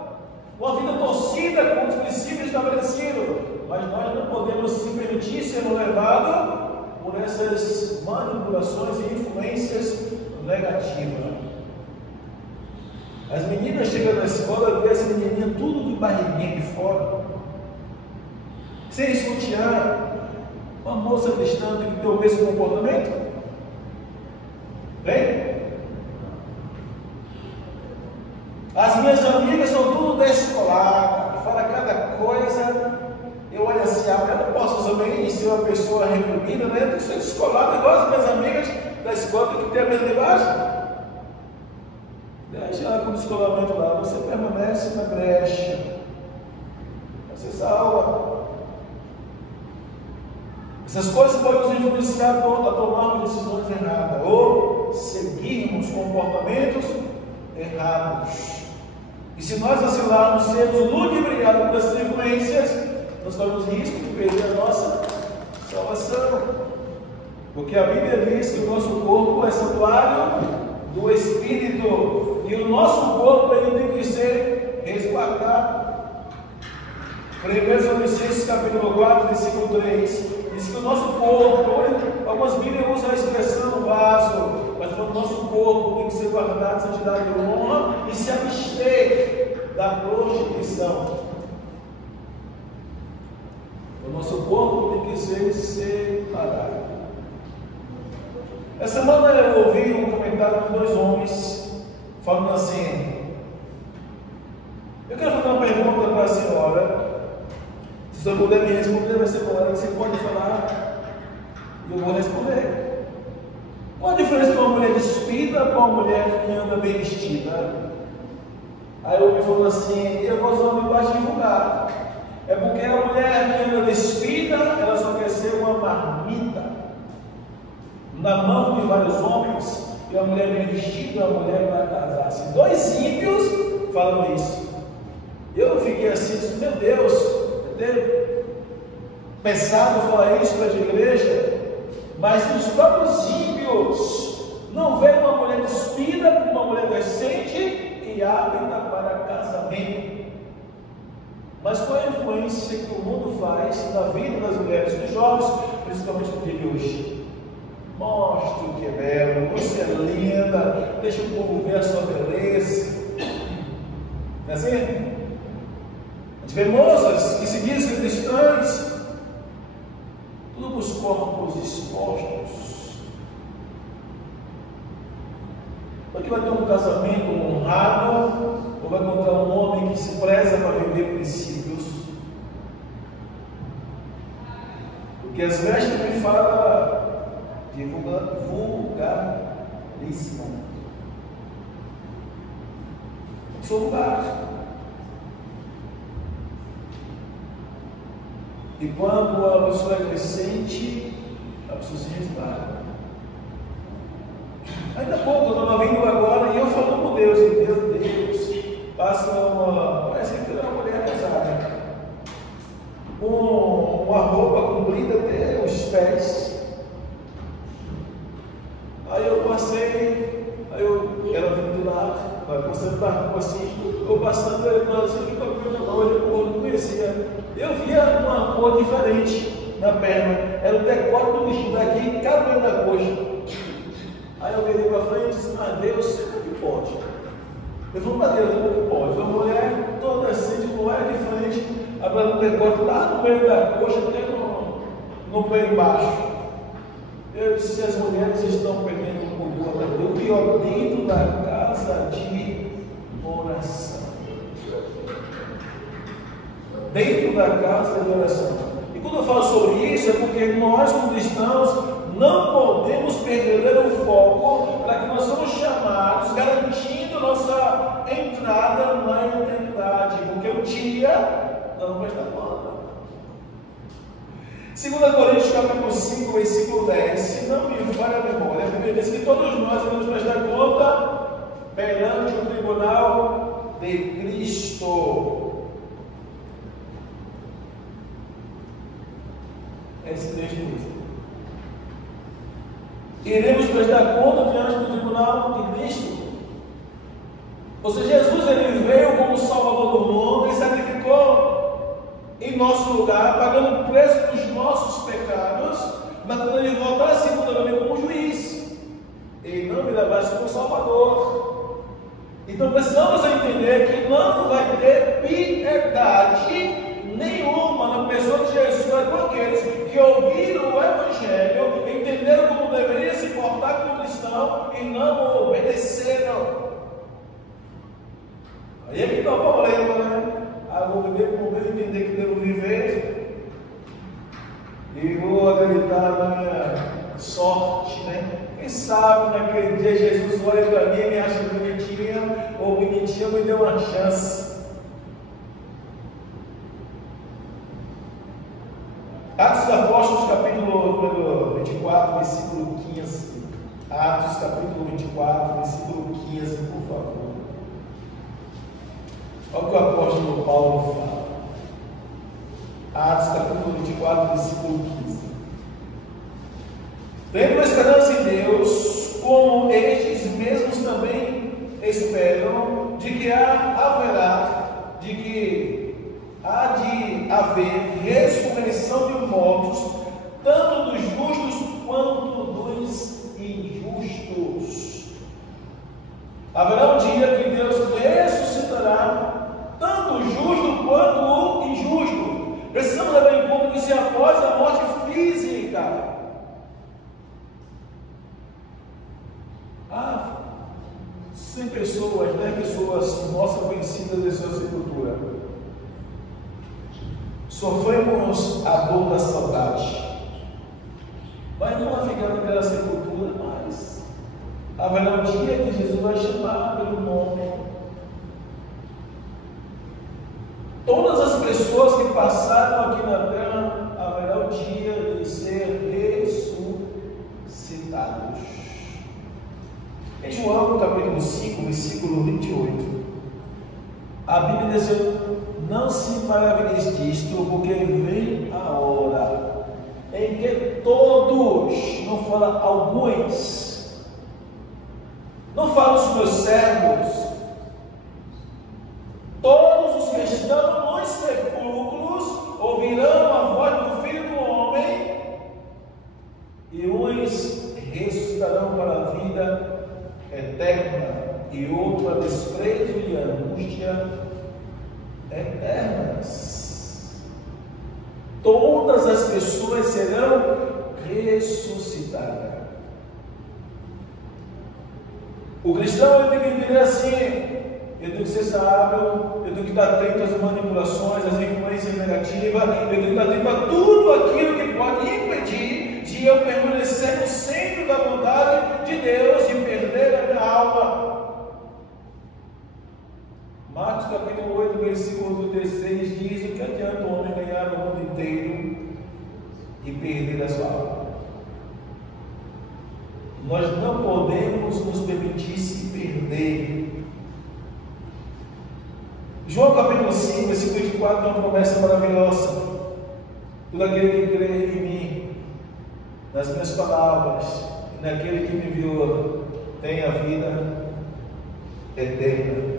uma vida torcida com os princípios estabelecidos, mas nós não podemos se permitir ser levados por essas manipulações e influências negativas. As meninas chegam na escola e vê as menininhas tudo de barriguinha de fora, sem sutiã, uma moça distante que tem o mesmo comportamento. Bem, as minhas amigas são tudo descoladas, fala cada coisa. Eu olho assim, eu não posso também ser uma pessoa reprimida, né? Eu tenho que ser descolado igual as minhas amigas da escola, tem que ter a mesma linguagem. Daí já com o descolamento lá, você permanece na brecha, você salva. Essas coisas podem nos influenciar a tomarmos decisões erradas ou seguirmos comportamentos errados. E se nós vacilarmos, sermos ludibriados por essas influências, nós corremos risco de perder a nossa salvação. Porque a Bíblia diz que o nosso corpo é santuário do Espírito e o nosso corpo ele tem que ser resguardado. 1 Tessalonicenses capítulo 4, versículo 3 diz que o nosso corpo, algumas Bíblias usam a expressão vaso, mas o nosso corpo tem que ser guardado em santidade e honra e se abster da prostituição. O nosso corpo tem que ser separado. Essa semana eu ouvi um comentário de 2 homens falando assim: eu quero fazer uma pergunta para a senhora. Se você puder me responder, vai ser bom. Você pode falar e eu vou responder. Qual a diferença de uma mulher despida para uma mulher que anda bem vestida? Aí eu me falou assim, eu vou usar uma linguagem vulgar. É porque a mulher que anda despida, ela só quer ser uma marmita na mão de vários homens, e a mulher bem vestida, a mulher vai casar-se. 2 ímpios falam isso. Eu fiquei assim, meu Deus, pesado falar isso para a igreja, mas os próprios ímpios não veem uma mulher despida como uma mulher decente e apta para casamento. Mas qual é a influência que o mundo faz na vida das mulheres e dos jovens, principalmente no dia de hoje? Mostre o que é belo, você é linda, deixa o povo ver a sua beleza. Não é assim? A gente Vê moças que se dizem cristãs, tudo com os corpos expostos. Ou que vai ter um casamento honrado, ou vai encontrar um homem que se preza para viver princípios. Porque as vestes me fala de vulgaríssimo. Sou vulgar. E quando a pessoa é crescente, a pessoa se resguarda. Ainda há pouco, eu estava vindo agora e eu falando com Deus, e Deus passa parece que é uma mulher casada, com uma roupa comprida até os pés. Aí eu passei, ela vindo do lado, passando da rua assim, eu passando, ele falou assim, que cabelo na mão, eu não conhecia. Eu via uma cor diferente na perna, era o decote do vestido aqui, cabelo da coxa. Aí eu virei para frente e disse, mas Deus sempre que pode. Eu falei para Deus, como que pode? Uma mulher toda assim, de mulher diferente, abrindo o decote lá no meio da coxa, até no pé embaixo. Eu disse, as mulheres estão perdendo o culto. Eu vi dentro da casa de oração. Dentro da casa de oração. E quando eu falo sobre isso, é porque nós, como cristãos, não podemos perder o foco para que nós somos chamados, garantindo nossa entrada na eternidade, porque o dia não vai estar conta. 2 Coríntios capítulo 5, versículo 10, se não me falha a memória, a Bíblia diz que todos nós devemos prestar conta perante o tribunal de Cristo. Esse texto mesmo. Iremos prestar conta diante do tribunal de Cristo. Ou seja, Jesus ele veio como Salvador do mundo e sacrificou em nosso lugar, pagando o preço dos nossos pecados, mas quando ele voltar a segunda vez como juiz, ele não virá mais como Salvador. Então precisamos entender que não vai ter piedade nenhuma na pessoa de Jesus com aqueles que ouviram o Evangelho, entenderam como deveria se portar como cristão e não obedeceram. Aí é que está o problema, né? Vou viver como Deus entender que devo viver e vou acreditar na minha sorte, né? Quem sabe naquele dia Jesus olha para mim e me acha bonitinha ou bonitinha me deu uma chance. Atos dos Apóstolos, capítulo 24, versículo 15. Atos, capítulo 24, versículo 15, por favor. Olha o que o apóstolo Paulo fala. Atos, capítulo 24, versículo 15. Tendo esperança em Deus, como estes mesmos também esperam, de que há de haver ressurreição de mortos, tanto dos justos quanto dos injustos. Haverá um dia que Deus ressuscitará tanto o justo quanto o injusto. Precisamos levar em conta que se após a morte física, 100 pessoas, 10 pessoas nossas conhecidas de sua sepultura, sofremos a dor da saudade, mas não vai ficar naquela sepultura mais. Haverá um dia que Jesus vai chamar pelo nome. Todas as pessoas que passaram aqui na terra, haverá o dia de ser ressuscitados. Em João, capítulo 5, versículo 28, a Bíblia diz: não se maravilheis disto, porque vem a hora em que todos, não fala alguns, não fala os meus servos, todos os que estão nos sepulcros ouvirão a voz do Filho do Homem, e uns ressuscitarão para a vida eterna, e outro a desprezo e angústia eternas. Todas as pessoas serão ressuscitadas. O cristão tem que entender assim: eu tenho que ser sábio, eu tenho que estar atento às manipulações, às influências negativas, eu tenho que estar atento a tudo aquilo que pode impedir de eu permanecer no centro da vontade de Deus e perder a minha alma. Marcos capítulo 8, versículo 16 diz: o que adianta o homem ganhar o mundo inteiro e perder a sua alma? Nós não podemos nos permitir se perder. João capítulo 5, versículo 24, é uma promessa maravilhosa. Todo aquele que crê em mim, nas minhas palavras, e naquele que me enviou, tem a vida eterna.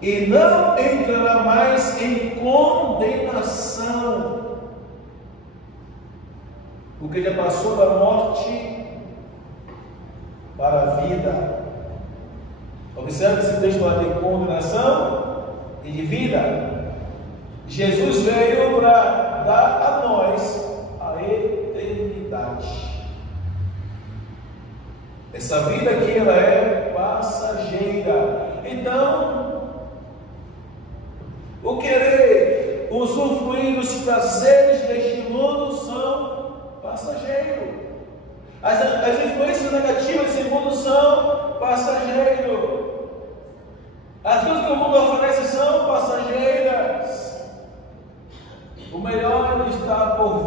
E não entrará mais em condenação, porque já passou da morte para a vida. Observe esse texto lá de condenação e de vida. Jesus veio para dar a nós a eternidade. Essa vida aqui, ela é passageira. Então, o querer usufruir dos prazeres deste mundo são passageiros. As influências negativas desse mundo são passageiros. As coisas que o mundo oferece são passageiras. O melhor ainda está por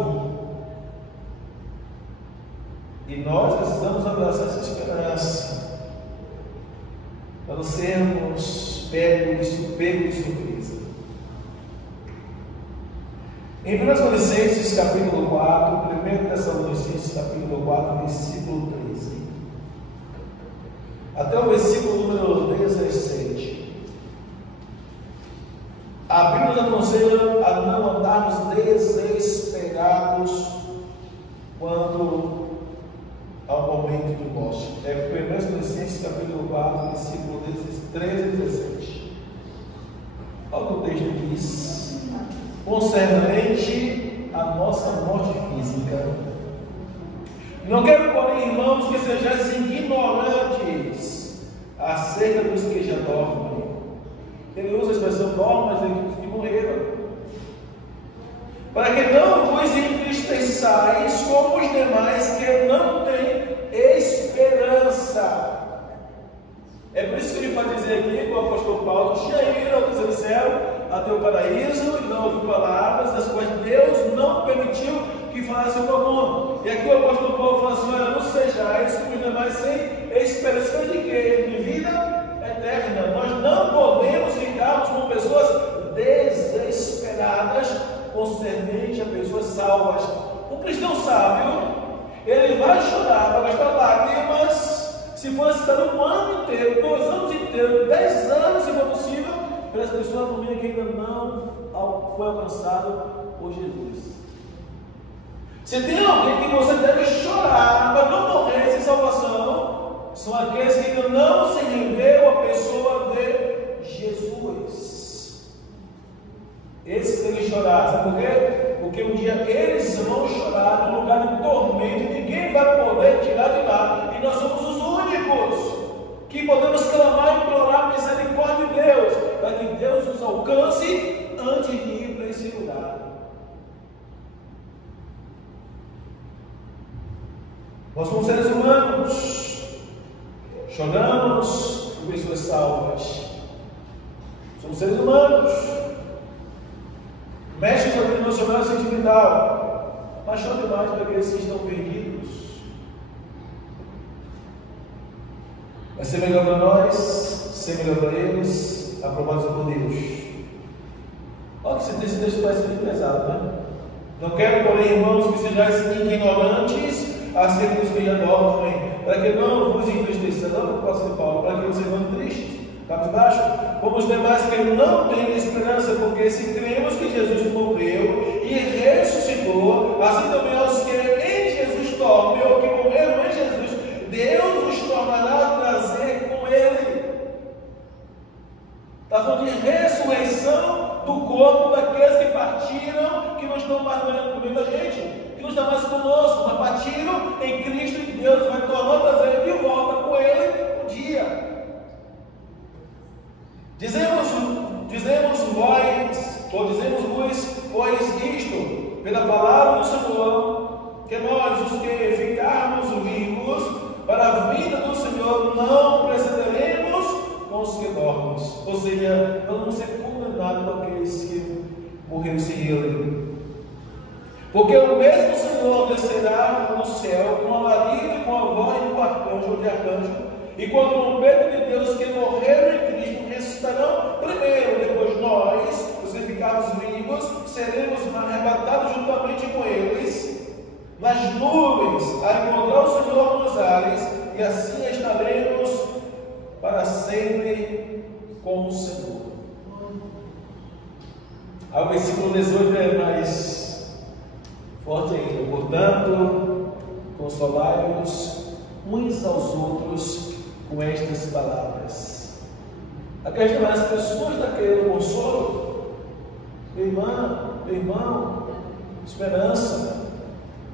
vir. E nós precisamos abraçar essa esperança para não sermos pegos de surpresa. Em 1 Tessalonicenses capítulo 4, 1 Tessalonicenses capítulo 4, versículo 13, até o versículo número 17, a Bíblia nos aconselha a não andarmos desesperados quanto ao momento de morte. É 1 Tessalonicenses capítulo 4, versículo 13 e 17. Olha o que o texto diz: concernente a nossa morte física. Não quero, porém, irmãos, que sejais ignorantes acerca dos que já dormem. Ele usa a expressão dormem, mas ele diz que morreram. Para que não vos entristeçais como os demais que não têm esperança. É por isso que ele vai dizer aqui que o apóstolo Paulo tinha ido ao terceiro céu, até o paraíso, e não ouviu palavras das quais Deus não permitiu que falasse o algum. E aqui o apóstolo Paulo fala assim: olha, não sejais como os demais sem esperança de quê? De vida eterna. Nós não podemos ficarmos com pessoas desesperadas concernente a pessoas salvas. Um cristão sábio, ele vai chorar, vai gastar lágrimas, se for necessário um ano inteiro, 2 anos inteiros, 10 anos se for possível, pelas pessoas da família que ainda não foi alcançado por Jesus. Se tem alguém que você deve chorar para não morrer sem salvação, são aqueles que ainda não se rendeu à pessoa de Jesus. Esses têm que chorar, sabe por quê? Porque um dia eles vão chorar num lugar de tormento e ninguém vai poder tirar de lá. E nós somos os únicos que podemos clamar e implorar a misericórdia de Deus, para que Deus nos alcance antes de ir para esse lugar. Nós somos seres humanos, choramos por pessoas salvas. Somos seres humanos. Mexe com a vida emocional e sentimental, mas chore mais para aqueles que estão perdidos. Vai ser melhor para nós, ser melhor para eles, aprovados por Deus. Olha que esse texto parece muito pesado, né? Não quero, porém, irmãos, que sejais ignorantes acerca dos que já dormem, para que não vos entristeçam. Não por causa de Paulo, para que vocês não tristes, cabisbaixo, como os demais que não têm esperança, porque se cremos que Jesus morreu e ressuscitou, assim também aos que em Jesus dormem, ou que morreram em Jesus, Deus os tornará a trazer com Ele. Está falando de ressurreição do corpo daqueles que partiram, que não estão mais no meio da gente, que não estão mais conosco, mas partiram em Cristo, e Deus vai tornar trazer de volta com Ele um dia. Dizemos-vos, pois isto, pela palavra do Senhor, que nós, os que ficarmos vivos, para a vida do Senhor, não precederemos com os que dormem. Ou seja, não vamos ser condenados por aqueles que morreram sem Ele. Porque o mesmo Senhor descerá no céu com alarido e com a voz do arcanjo ou de arcanjo, e com o trombeta de Deus, que morreram em Cristo ressuscitarão primeiro. Depois nós, os que ficarmos vivos, seremos arrebatados juntamente com eles nas nuvens, a encontrar o Senhor nos ares, e assim estaremos para sempre com o Senhor. O versículo 18 é mais forte ainda. Portanto, consolai-vos uns aos outros com estas palavras. A questão é: as pessoas estão querendo consolo? Meu irmão, esperança.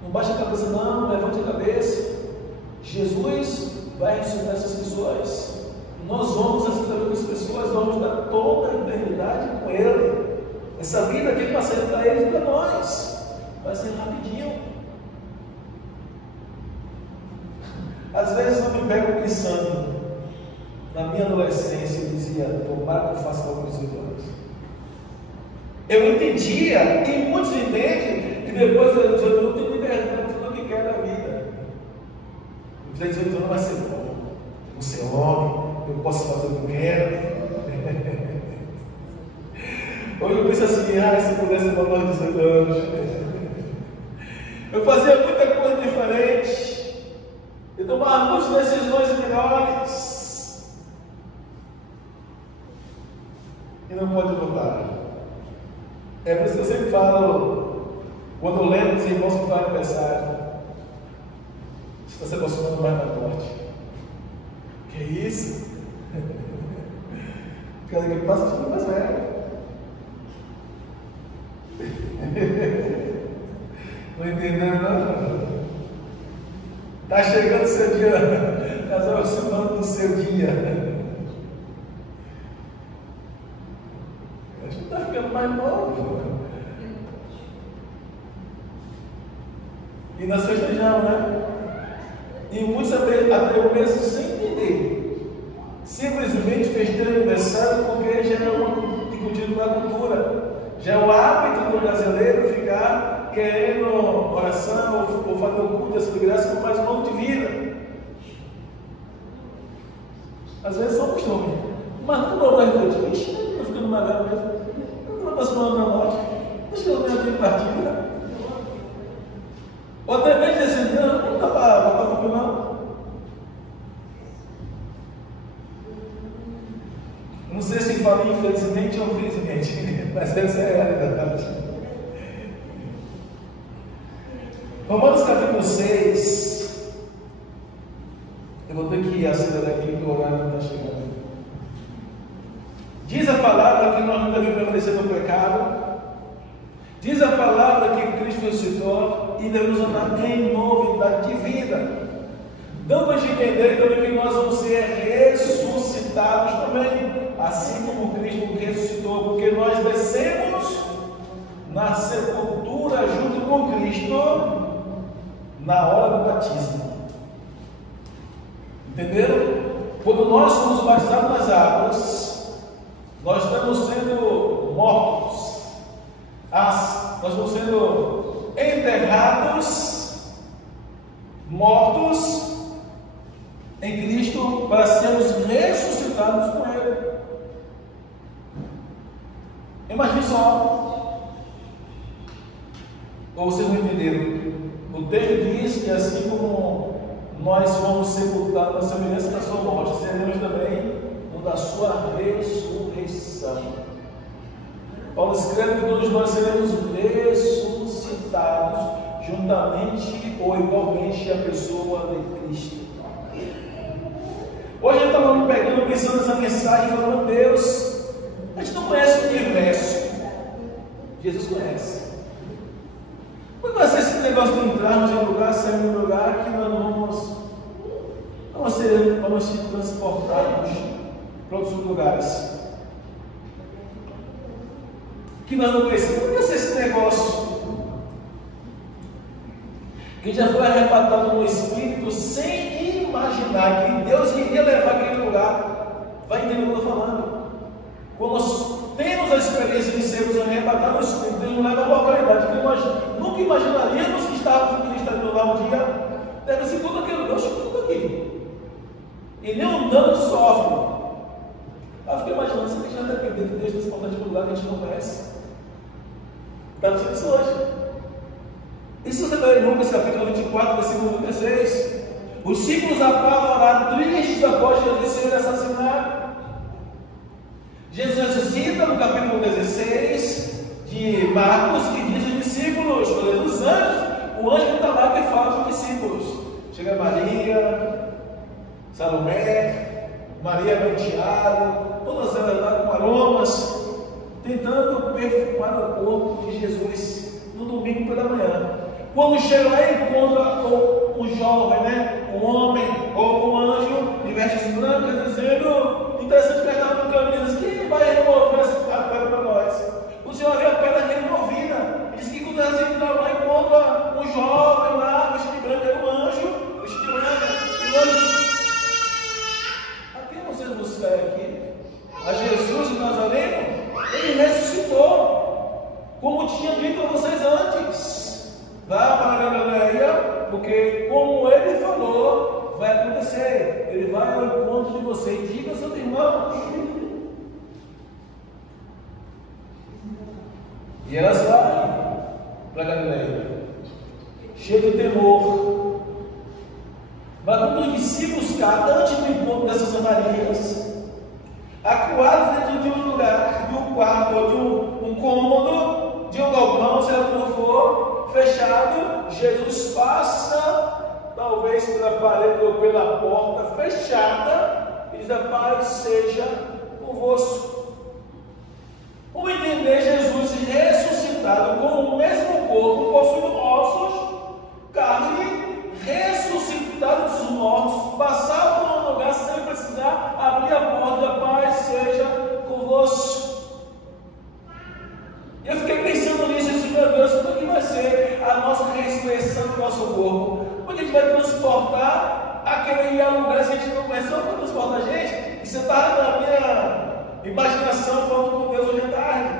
Não baixe a cabeça, não, levante a cabeça. Jesus vai ressuscitar essas pessoas. Nós vamos ressuscitar essas pessoas, vamos dar toda a eternidade com Ele. Essa vida que Ele vai ser para eles e para nós vai ser rapidinho. Às vezes eu me pego pensando, na minha adolescência eu dizia: tomara que eu faça algo com 18 anos. Eu entendia, e muitos entendem, que depois eu tenho liberdade de fazer o que quer da vida. Eu falei: 18 anos vai ser bom, eu vou ser homem, eu posso fazer o que eu quero. Hoje eu penso assim: se eu pudesse voltar aos 18 anos, eu fazia muita coisa diferente, eu tomava muitas decisões melhores, e não pode voltar. É por isso que eu sempre falo, quando eu lembro dos irmãos que fazem aniversário, está se aproximando mais da morte. Que isso? Cada dia que passa, fica mais velho. Não entendendo, não? Está chegando o seu dia, está se aproximando do seu dia. Acho que está ficando mais novo. E nós festejamos, né? E muitos até mesmo sem entender, simplesmente festejam aniversário porque já é uma discutido na cultura. Já é o hábito do brasileiro ficar querendo oração ou fazer o culto dessa graça com mais um ano de vida. Às vezes é um costume, mas não dá para refletir. Ixi, eu estou ficando mais velho mesmo. Eu estou aproximando da morte. Acho que eu tenho aqui partida. Ou até mesmo dizer: não dá para voltar para o final. Não sei se falo infelizmente ou felizmente, mas essa é a realidade. Romanos capítulo 6. Eu vou ter que acelerar aqui porque o horário não está chegando. Diz a palavra que nós não devemos permanecer no pecado. Diz a palavra que Cristo ressuscitou e devemos andar em novidade de vida. Dando a entender também que nós vamos ser ressuscitados também, assim como Cristo ressuscitou, porque nós descemos na sepultura junto com Cristo na hora do batismo. Entenderam? Quando nós somos batizados nas águas, nós estamos sendo mortos. Nós estamos sendo enterrados, mortos em Cristo, para sermos ressuscitados com Ele. Imagine só. Ou vocês não entenderam? O texto diz que assim como nós fomos sepultados na semelhança da sua morte, seremos também no da sua ressurreição. Paulo escreve que todos nós seremos ressuscitados juntamente ou igualmente a pessoa de Cristo. Hoje eu estava me pegando, pensando nessa mensagem, falando: Deus, A gente não conhece o universo. Jesus conhece. Como vai ser esse negócio de entrarmos em um lugar, sairmos de um lugar que nós vamos se transportarmos para outros lugares? Que nós não conhecemos. Como vai ser esse negócio? Que já foi arrebatado no Espírito sem imaginar que Deus iria levar aquele lugar. Vai entender o que eu estou falando? Quando nós temos a experiência de sermos arrebatados no Espírito, Deus nos leva a uma localidade que nunca imaginaríamos que estaríamos lá um dia. Deve ser tudo aquilo, Deus tudo aqui. E nem um dano sofre. Eu fiquei imaginando, se a gente vai depender de Deus transportar de um lugar que a gente não conhece. Está dizendo isso hoje. E se você ler em Lucas capítulo 24, versículo 36, os discípulos apavoraram, tristes após Jesus ser assassinado. Jesus ressuscita no capítulo 16 de Marcos e diz aos discípulos, os anjos, o anjo está lá que fala com os discípulos. Chega Maria, Salomé, Maria com Tiago, todas elas lá com aromas, tentando perfumar o corpo de Jesus no domingo pela manhã. Quando chega lá e encontra um jovem, um homem ou um anjo de vestes brancas, dizendo, interessante que ele estava no caminho, diz, quem vai remover essa pedra para nós? O Senhor viu a pedra removida. Diz que quando eles entram lá, encontra um jovem lá, vestido de branco, era um anjo, vestido de branco, e o anjo diz, a quem vocês buscam aqui? A Jesus de Nazareno? Ele ressuscitou, como tinha dito a vocês antes. Vá para a Galileia, porque como ele falou, vai acontecer. Ele vai ao encontro de você e diga aos seus irmãos. E elas vão para a Galileia, cheio de temor. Mas quando os discípulos caem antes do encontro dessas Samarias, acuados dentro de um lugar, de um quarto, ou de um cômodo, de um galpão, seja como for, fechado, Jesus passa, talvez pela parede ou pela porta fechada, e diz, a paz seja convosco. Como entender Jesus ressuscitado com o mesmo corpo, possuindo ossos, carne, ressuscitado dos mortos, passar por um lugar sem precisar abrir a porta, a paz seja convosco. Eu fiquei pensando nisso e disse, meu Deus, como é que vai ser a nossa ressurreição do nosso corpo? Como é que a gente vai transportar aquele lugar que a gente não conhece? Só para transportar a gente? Isso está na minha imaginação falando com Deus hoje à tarde.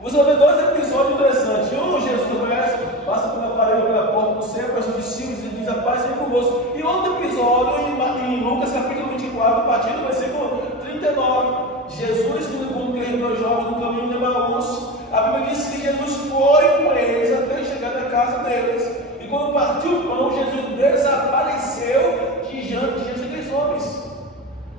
Você vai ver dois episódios interessantes. Um, Jesus conhece, passa pela parede, pela porta do céu, para os discípulos e diz, a paz seja convosco. E outro episódio em Lucas capítulo 24, a partir do versículo 39. Jesus, quando ele viu os jovens no caminho de Emaús, a Bíblia diz que Jesus foi com eles até chegar na casa deles. E quando partiu o pão, Jesus desapareceu diante daqueles homens.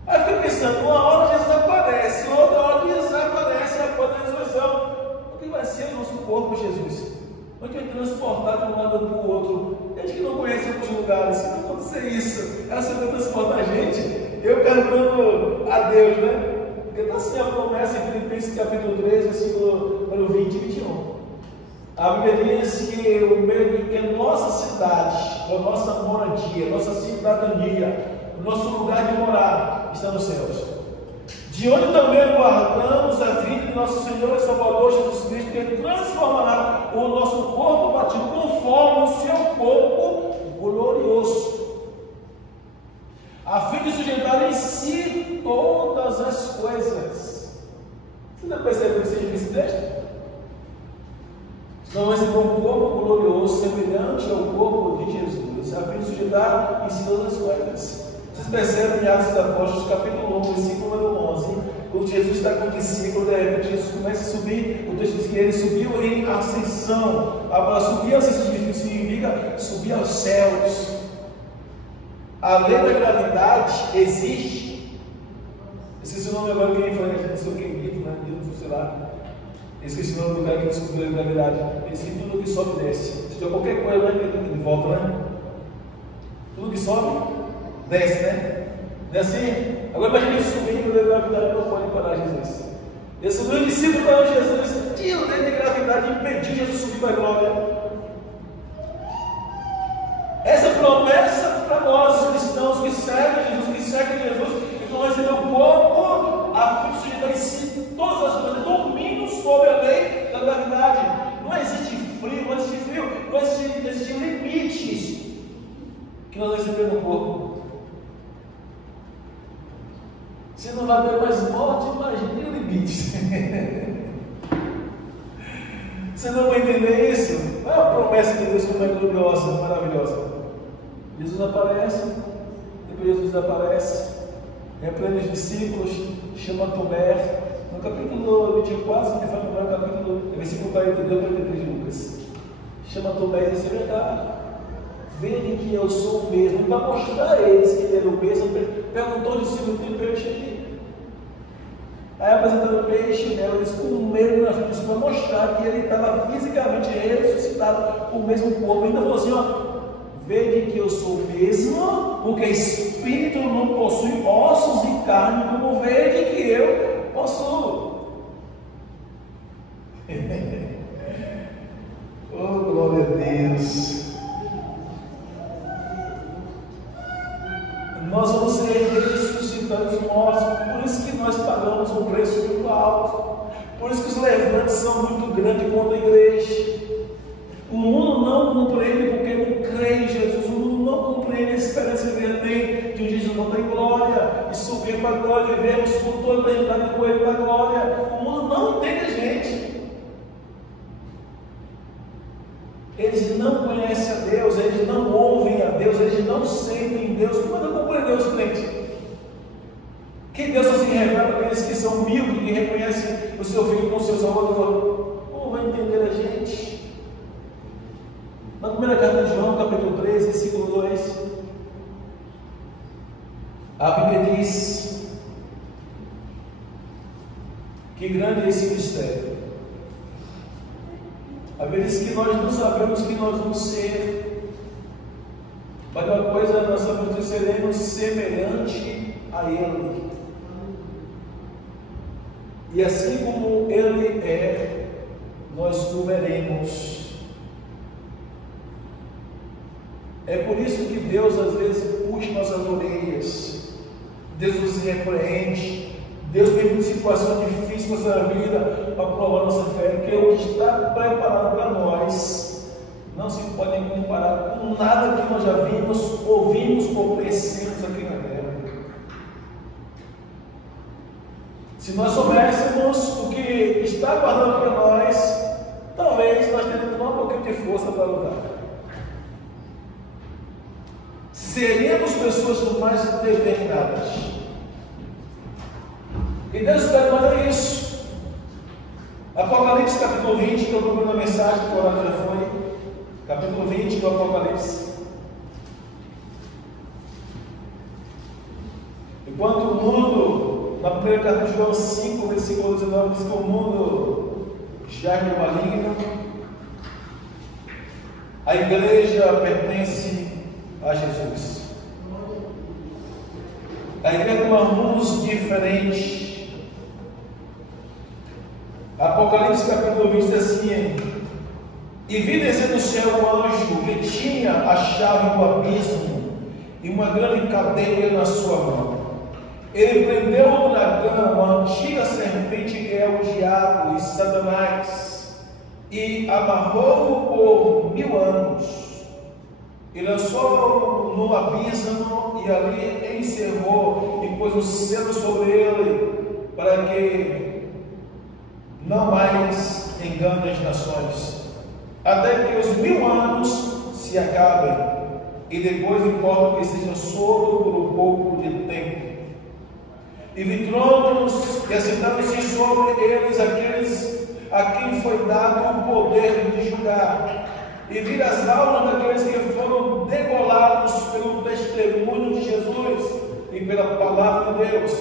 Aí eu fiquei pensando, uma hora Jesus aparece, outra hora desaparece após a ressurreição. O que vai ser o nosso corpo, Jesus? Como é que vai transportar de um lado para o outro? A gente que não conhece outros lugares, se não acontecer isso, ela vai transportar a gente. Eu pergunto a Deus, né? Porque está assim a promessa em Filipenses capítulo 3, versículo 20 e 21. A Bíblia diz que a nossa cidade, a nossa moradia, a nossa cidadania, o nosso lugar de morar está nos céus. De onde também aguardamos a vinda de nosso Senhor e Salvador Jesus Cristo, que transformará o nosso corpo batido conforme o seu corpo glorioso, a fim de sujeitar em si todas as coisas. Você já percebeu esse texto? Então, esse é um corpo glorioso, semelhante ao corpo de Jesus, a fim de sujeitar em si todas as coisas. Vocês percebem em Atos dos Apóstolos, capítulo 1, versículo número 11, quando Jesus está com o discípulo, de repente Jesus começa a subir, o texto diz que ele subiu em ascensão. Agora, subir em ascensão significa subir aos céus. A lei da gravidade existe. Esqueci o nome agora que ele falou, não sei o que, Newton, sei lá. Esqueci o nome do cara que descobriu a gravidade. Ele disse que tudo que sobe desce. Se tiver qualquer coisa, ele volta, né? Tudo que sobe, desce, né? Não é assim? Agora imagine ele subindo de gravidade, não pode parar Jesus. Ele subiu o discípulo para Jesus, tira o dedo de gravidade e impediu Jesus subir para a glória. Essa promessa para nós cristãos que seguem Jesus, que vão receber o corpo, a fim de si todas as coisas, domínio sobre a lei da gravidade. Não existe frio, não existem limites que nós recebemos no corpo. Se não vai ter mais morte, imagine o limite. Você não vai entender isso? Olha a promessa de Deus como é gloriosa, maravilhosa. Jesus aparece, depois Jesus desaparece, repreende os discípulos, chama Tomé. No capítulo 24, se me fala no versículo 42 a 43 de Lucas. Chama Tomé e diz: vem cá, vede que eu sou o mesmo. Para mostrar a eles que ele era o mesmo, perguntou ao discípulo: tem peixe aí? Aí apresentando o peixe, ela disse: comeu na frente, para mostrar que ele estava fisicamente ressuscitado com o mesmo corpo. Ainda falou assim: ó, vede que eu sou o mesmo, porque espírito não possui ossos e carne, como vede que eu possuo. Oh, glória a Deus. Nós vamos ser ressuscitados mortos. Por isso que nós pagamos um preço muito alto. Por isso que os levantes são muito grandes contra a igreja. O mundo não compreende porque não crê em Jesus. O mundo não compreende a esperança que ele tem de um dia Jesus voltar em glória e subir para a glória e vivemos por toda a eternidade com ele para a glória. O mundo não entende a gente. Eles não conhecem a Deus, eles não ouvem a Deus, eles não sentem Deus. Como não compreender os crentes? Que Deus só se revela para aqueles que são humildes, que reconhecem o seu Filho como seu Salvador. Como vai entender a gente? Na primeira carta de João, capítulo 3, versículo 2, a Bíblia diz que grande é esse mistério. A Bíblia diz que nós não sabemos que nós vamos ser, mas uma coisa nós sabemos que seremos semelhante a Ele. E assim como Ele é, nós o veremos. É por isso que Deus às vezes puxa nossas orelhas, Deus nos repreende, Deus permite situações difíceis na nossa vida para provar nossa fé, porque o que está preparado para nós não se pode comparar com nada que nós já vimos, ouvimos ou conhecemos aqui na terra. Se nós soubéssemos o que está guardando para nós, talvez nós teríamos um pouquinho de força para lutar. Seríamos pessoas mais determinadas. E Deus espera nós é isso. Apocalipse capítulo 20, que eu procuro na mensagem que o horário já foi. Capítulo 20 do Apocalipse. Enquanto o mundo, na primeira carta de João 5, versículo 19, diz que o mundo jaz no maligno, a igreja pertence a Jesus. A igreja tem rumos diferentes. Apocalipse capítulo 20 diz assim: e vi descer do céu um anjo que tinha a chave do abismo e uma grande cadeia na sua mão. Ele prendeu o dragão, a antiga serpente que é o diabo e Satanás, e amarrou-o por 1000 anos. E lançou-o no abismo e ali encerrou e pôs o selo sobre ele, para que não mais engane as nações, até que os 1000 anos se acabem, e depois importa que seja solto por um pouco de tempo. E vi tronos, e assentaram-se sobre eles aqueles a quem foi dado o poder de julgar. E vi as almas daqueles que foram degolados pelo testemunho de Jesus e pela palavra de Deus,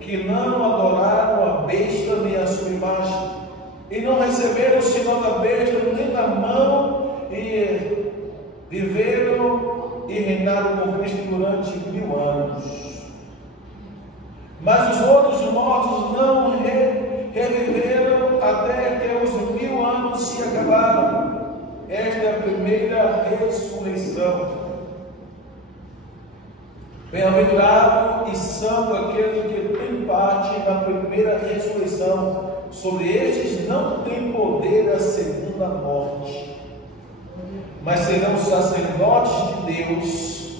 que não adoraram a besta nem a sua imagem, e não receberam o sinal da besta nem da mão, e viveram e reinaram com Cristo durante 1000 anos. Mas os outros mortos não reviveram até que os 1000 anos se acabaram. Esta é a primeira ressurreição. Bem-aventurado e santo aquele que tem parte na primeira ressurreição. Sobre estes não tem poder a segunda morte, mas serão sacerdotes de Deus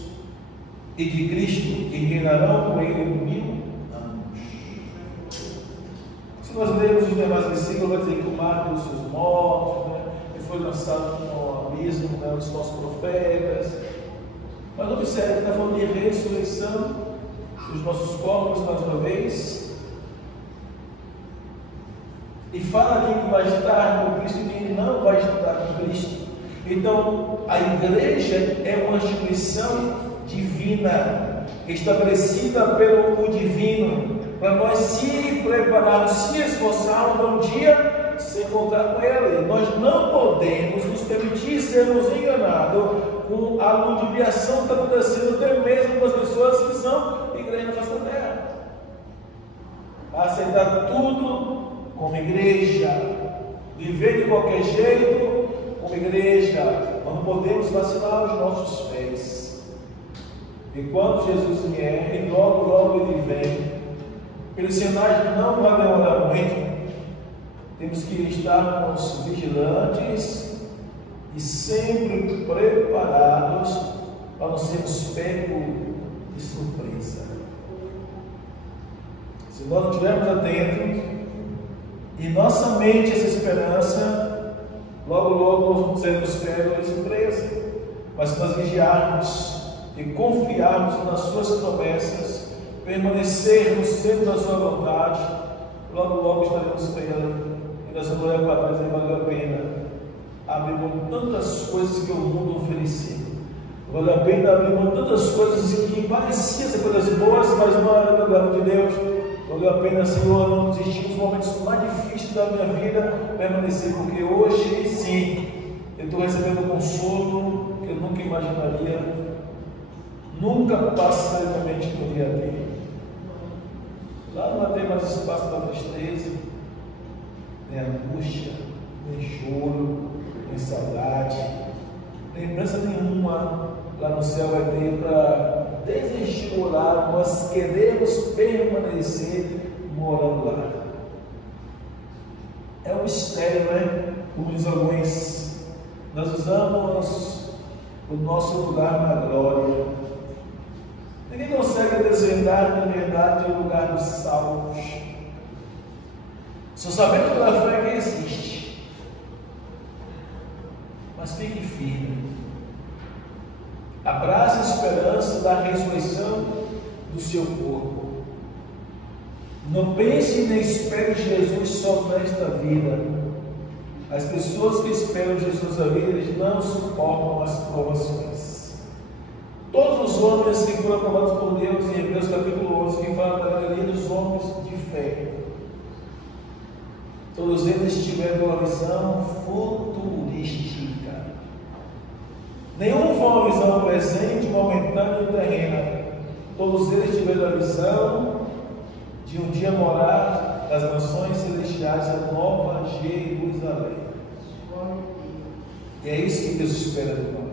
e de Cristo, e reinarão com ele 1000 anos. Se nós lermos os demais versículos, vai dizer que o mar dos seus mortos, né, que foi lançado no abismo, né, os falsos profetas. Mas observe que está falando de ressurreição dos nossos corpos mais uma vez. E fala ali que vai estar com Cristo e que não vai estar com Cristo. Então, a igreja é uma instituição divina, estabelecida pelo divino, para nós se prepararmos, se esforçarmos para um dia se encontrar com Ele. Nós não podemos nos permitir sermos enganados com a ludibriação que está acontecendo até mesmo com as pessoas que são igreja na face da terra. Aceitar tudo como igreja, viver de qualquer jeito como igreja. Nós não podemos vacilar os nossos pés. E quando Jesus vier, e logo ele vem, pelos sinais não vai demorar muito, temos que estarmos vigilantes e sempre preparados para não sermos pegos de surpresa. Se nós não estivermos atentos e nossa mente essa esperança, logo nós seremos pegos de surpresa. Mas se nós vigiarmos e confiarmos nas suas promessas, permanecermos sempre na sua vontade, logo estaremos pegando. E nós vamos olhar para trás e valeu a pena abrir mão tantas coisas que o mundo oferecia. Valeu a pena abrir mão tantas coisas que pareciam ser coisas boas, mas não era da glória de Deus. Valeu a pena, Senhor, não desistir dos momentos mais difíceis da minha vida, permanecer, porque hoje sim eu estou recebendo um consolo que eu nunca imaginaria, nunca passaria na mente que eu ia ter. Lá não vai ter mais espaço para tristeza, nem angústia, nem choro, nem saudade, lembrança nenhuma lá no céu vai ter para desestimular nós queremos permanecer morando lá. É um mistério, né? Como diz alguns, nós usamos o nosso lugar na glória. Ninguém consegue desvendar na verdade o lugar dos salvos. Só sabemos pela fé que existe. Mas fique firme. Abrace a esperança da ressurreição do seu corpo. Não pense nem espere Jesus só nesta vida. As pessoas que esperam Jesus na vida, eles não suportam as provações. Todos os homens que foram aprovados por Deus, em Hebreus capítulo 11, que fala da galeria dos homens de fé, todos eles tiveram uma visão futurística. Nenhum foi uma visão presente, momentânea e terrena. Todos eles tiveram a visão de um dia morar nas nações celestiais, a nova Jerusalém. E é isso que Deus espera de nós.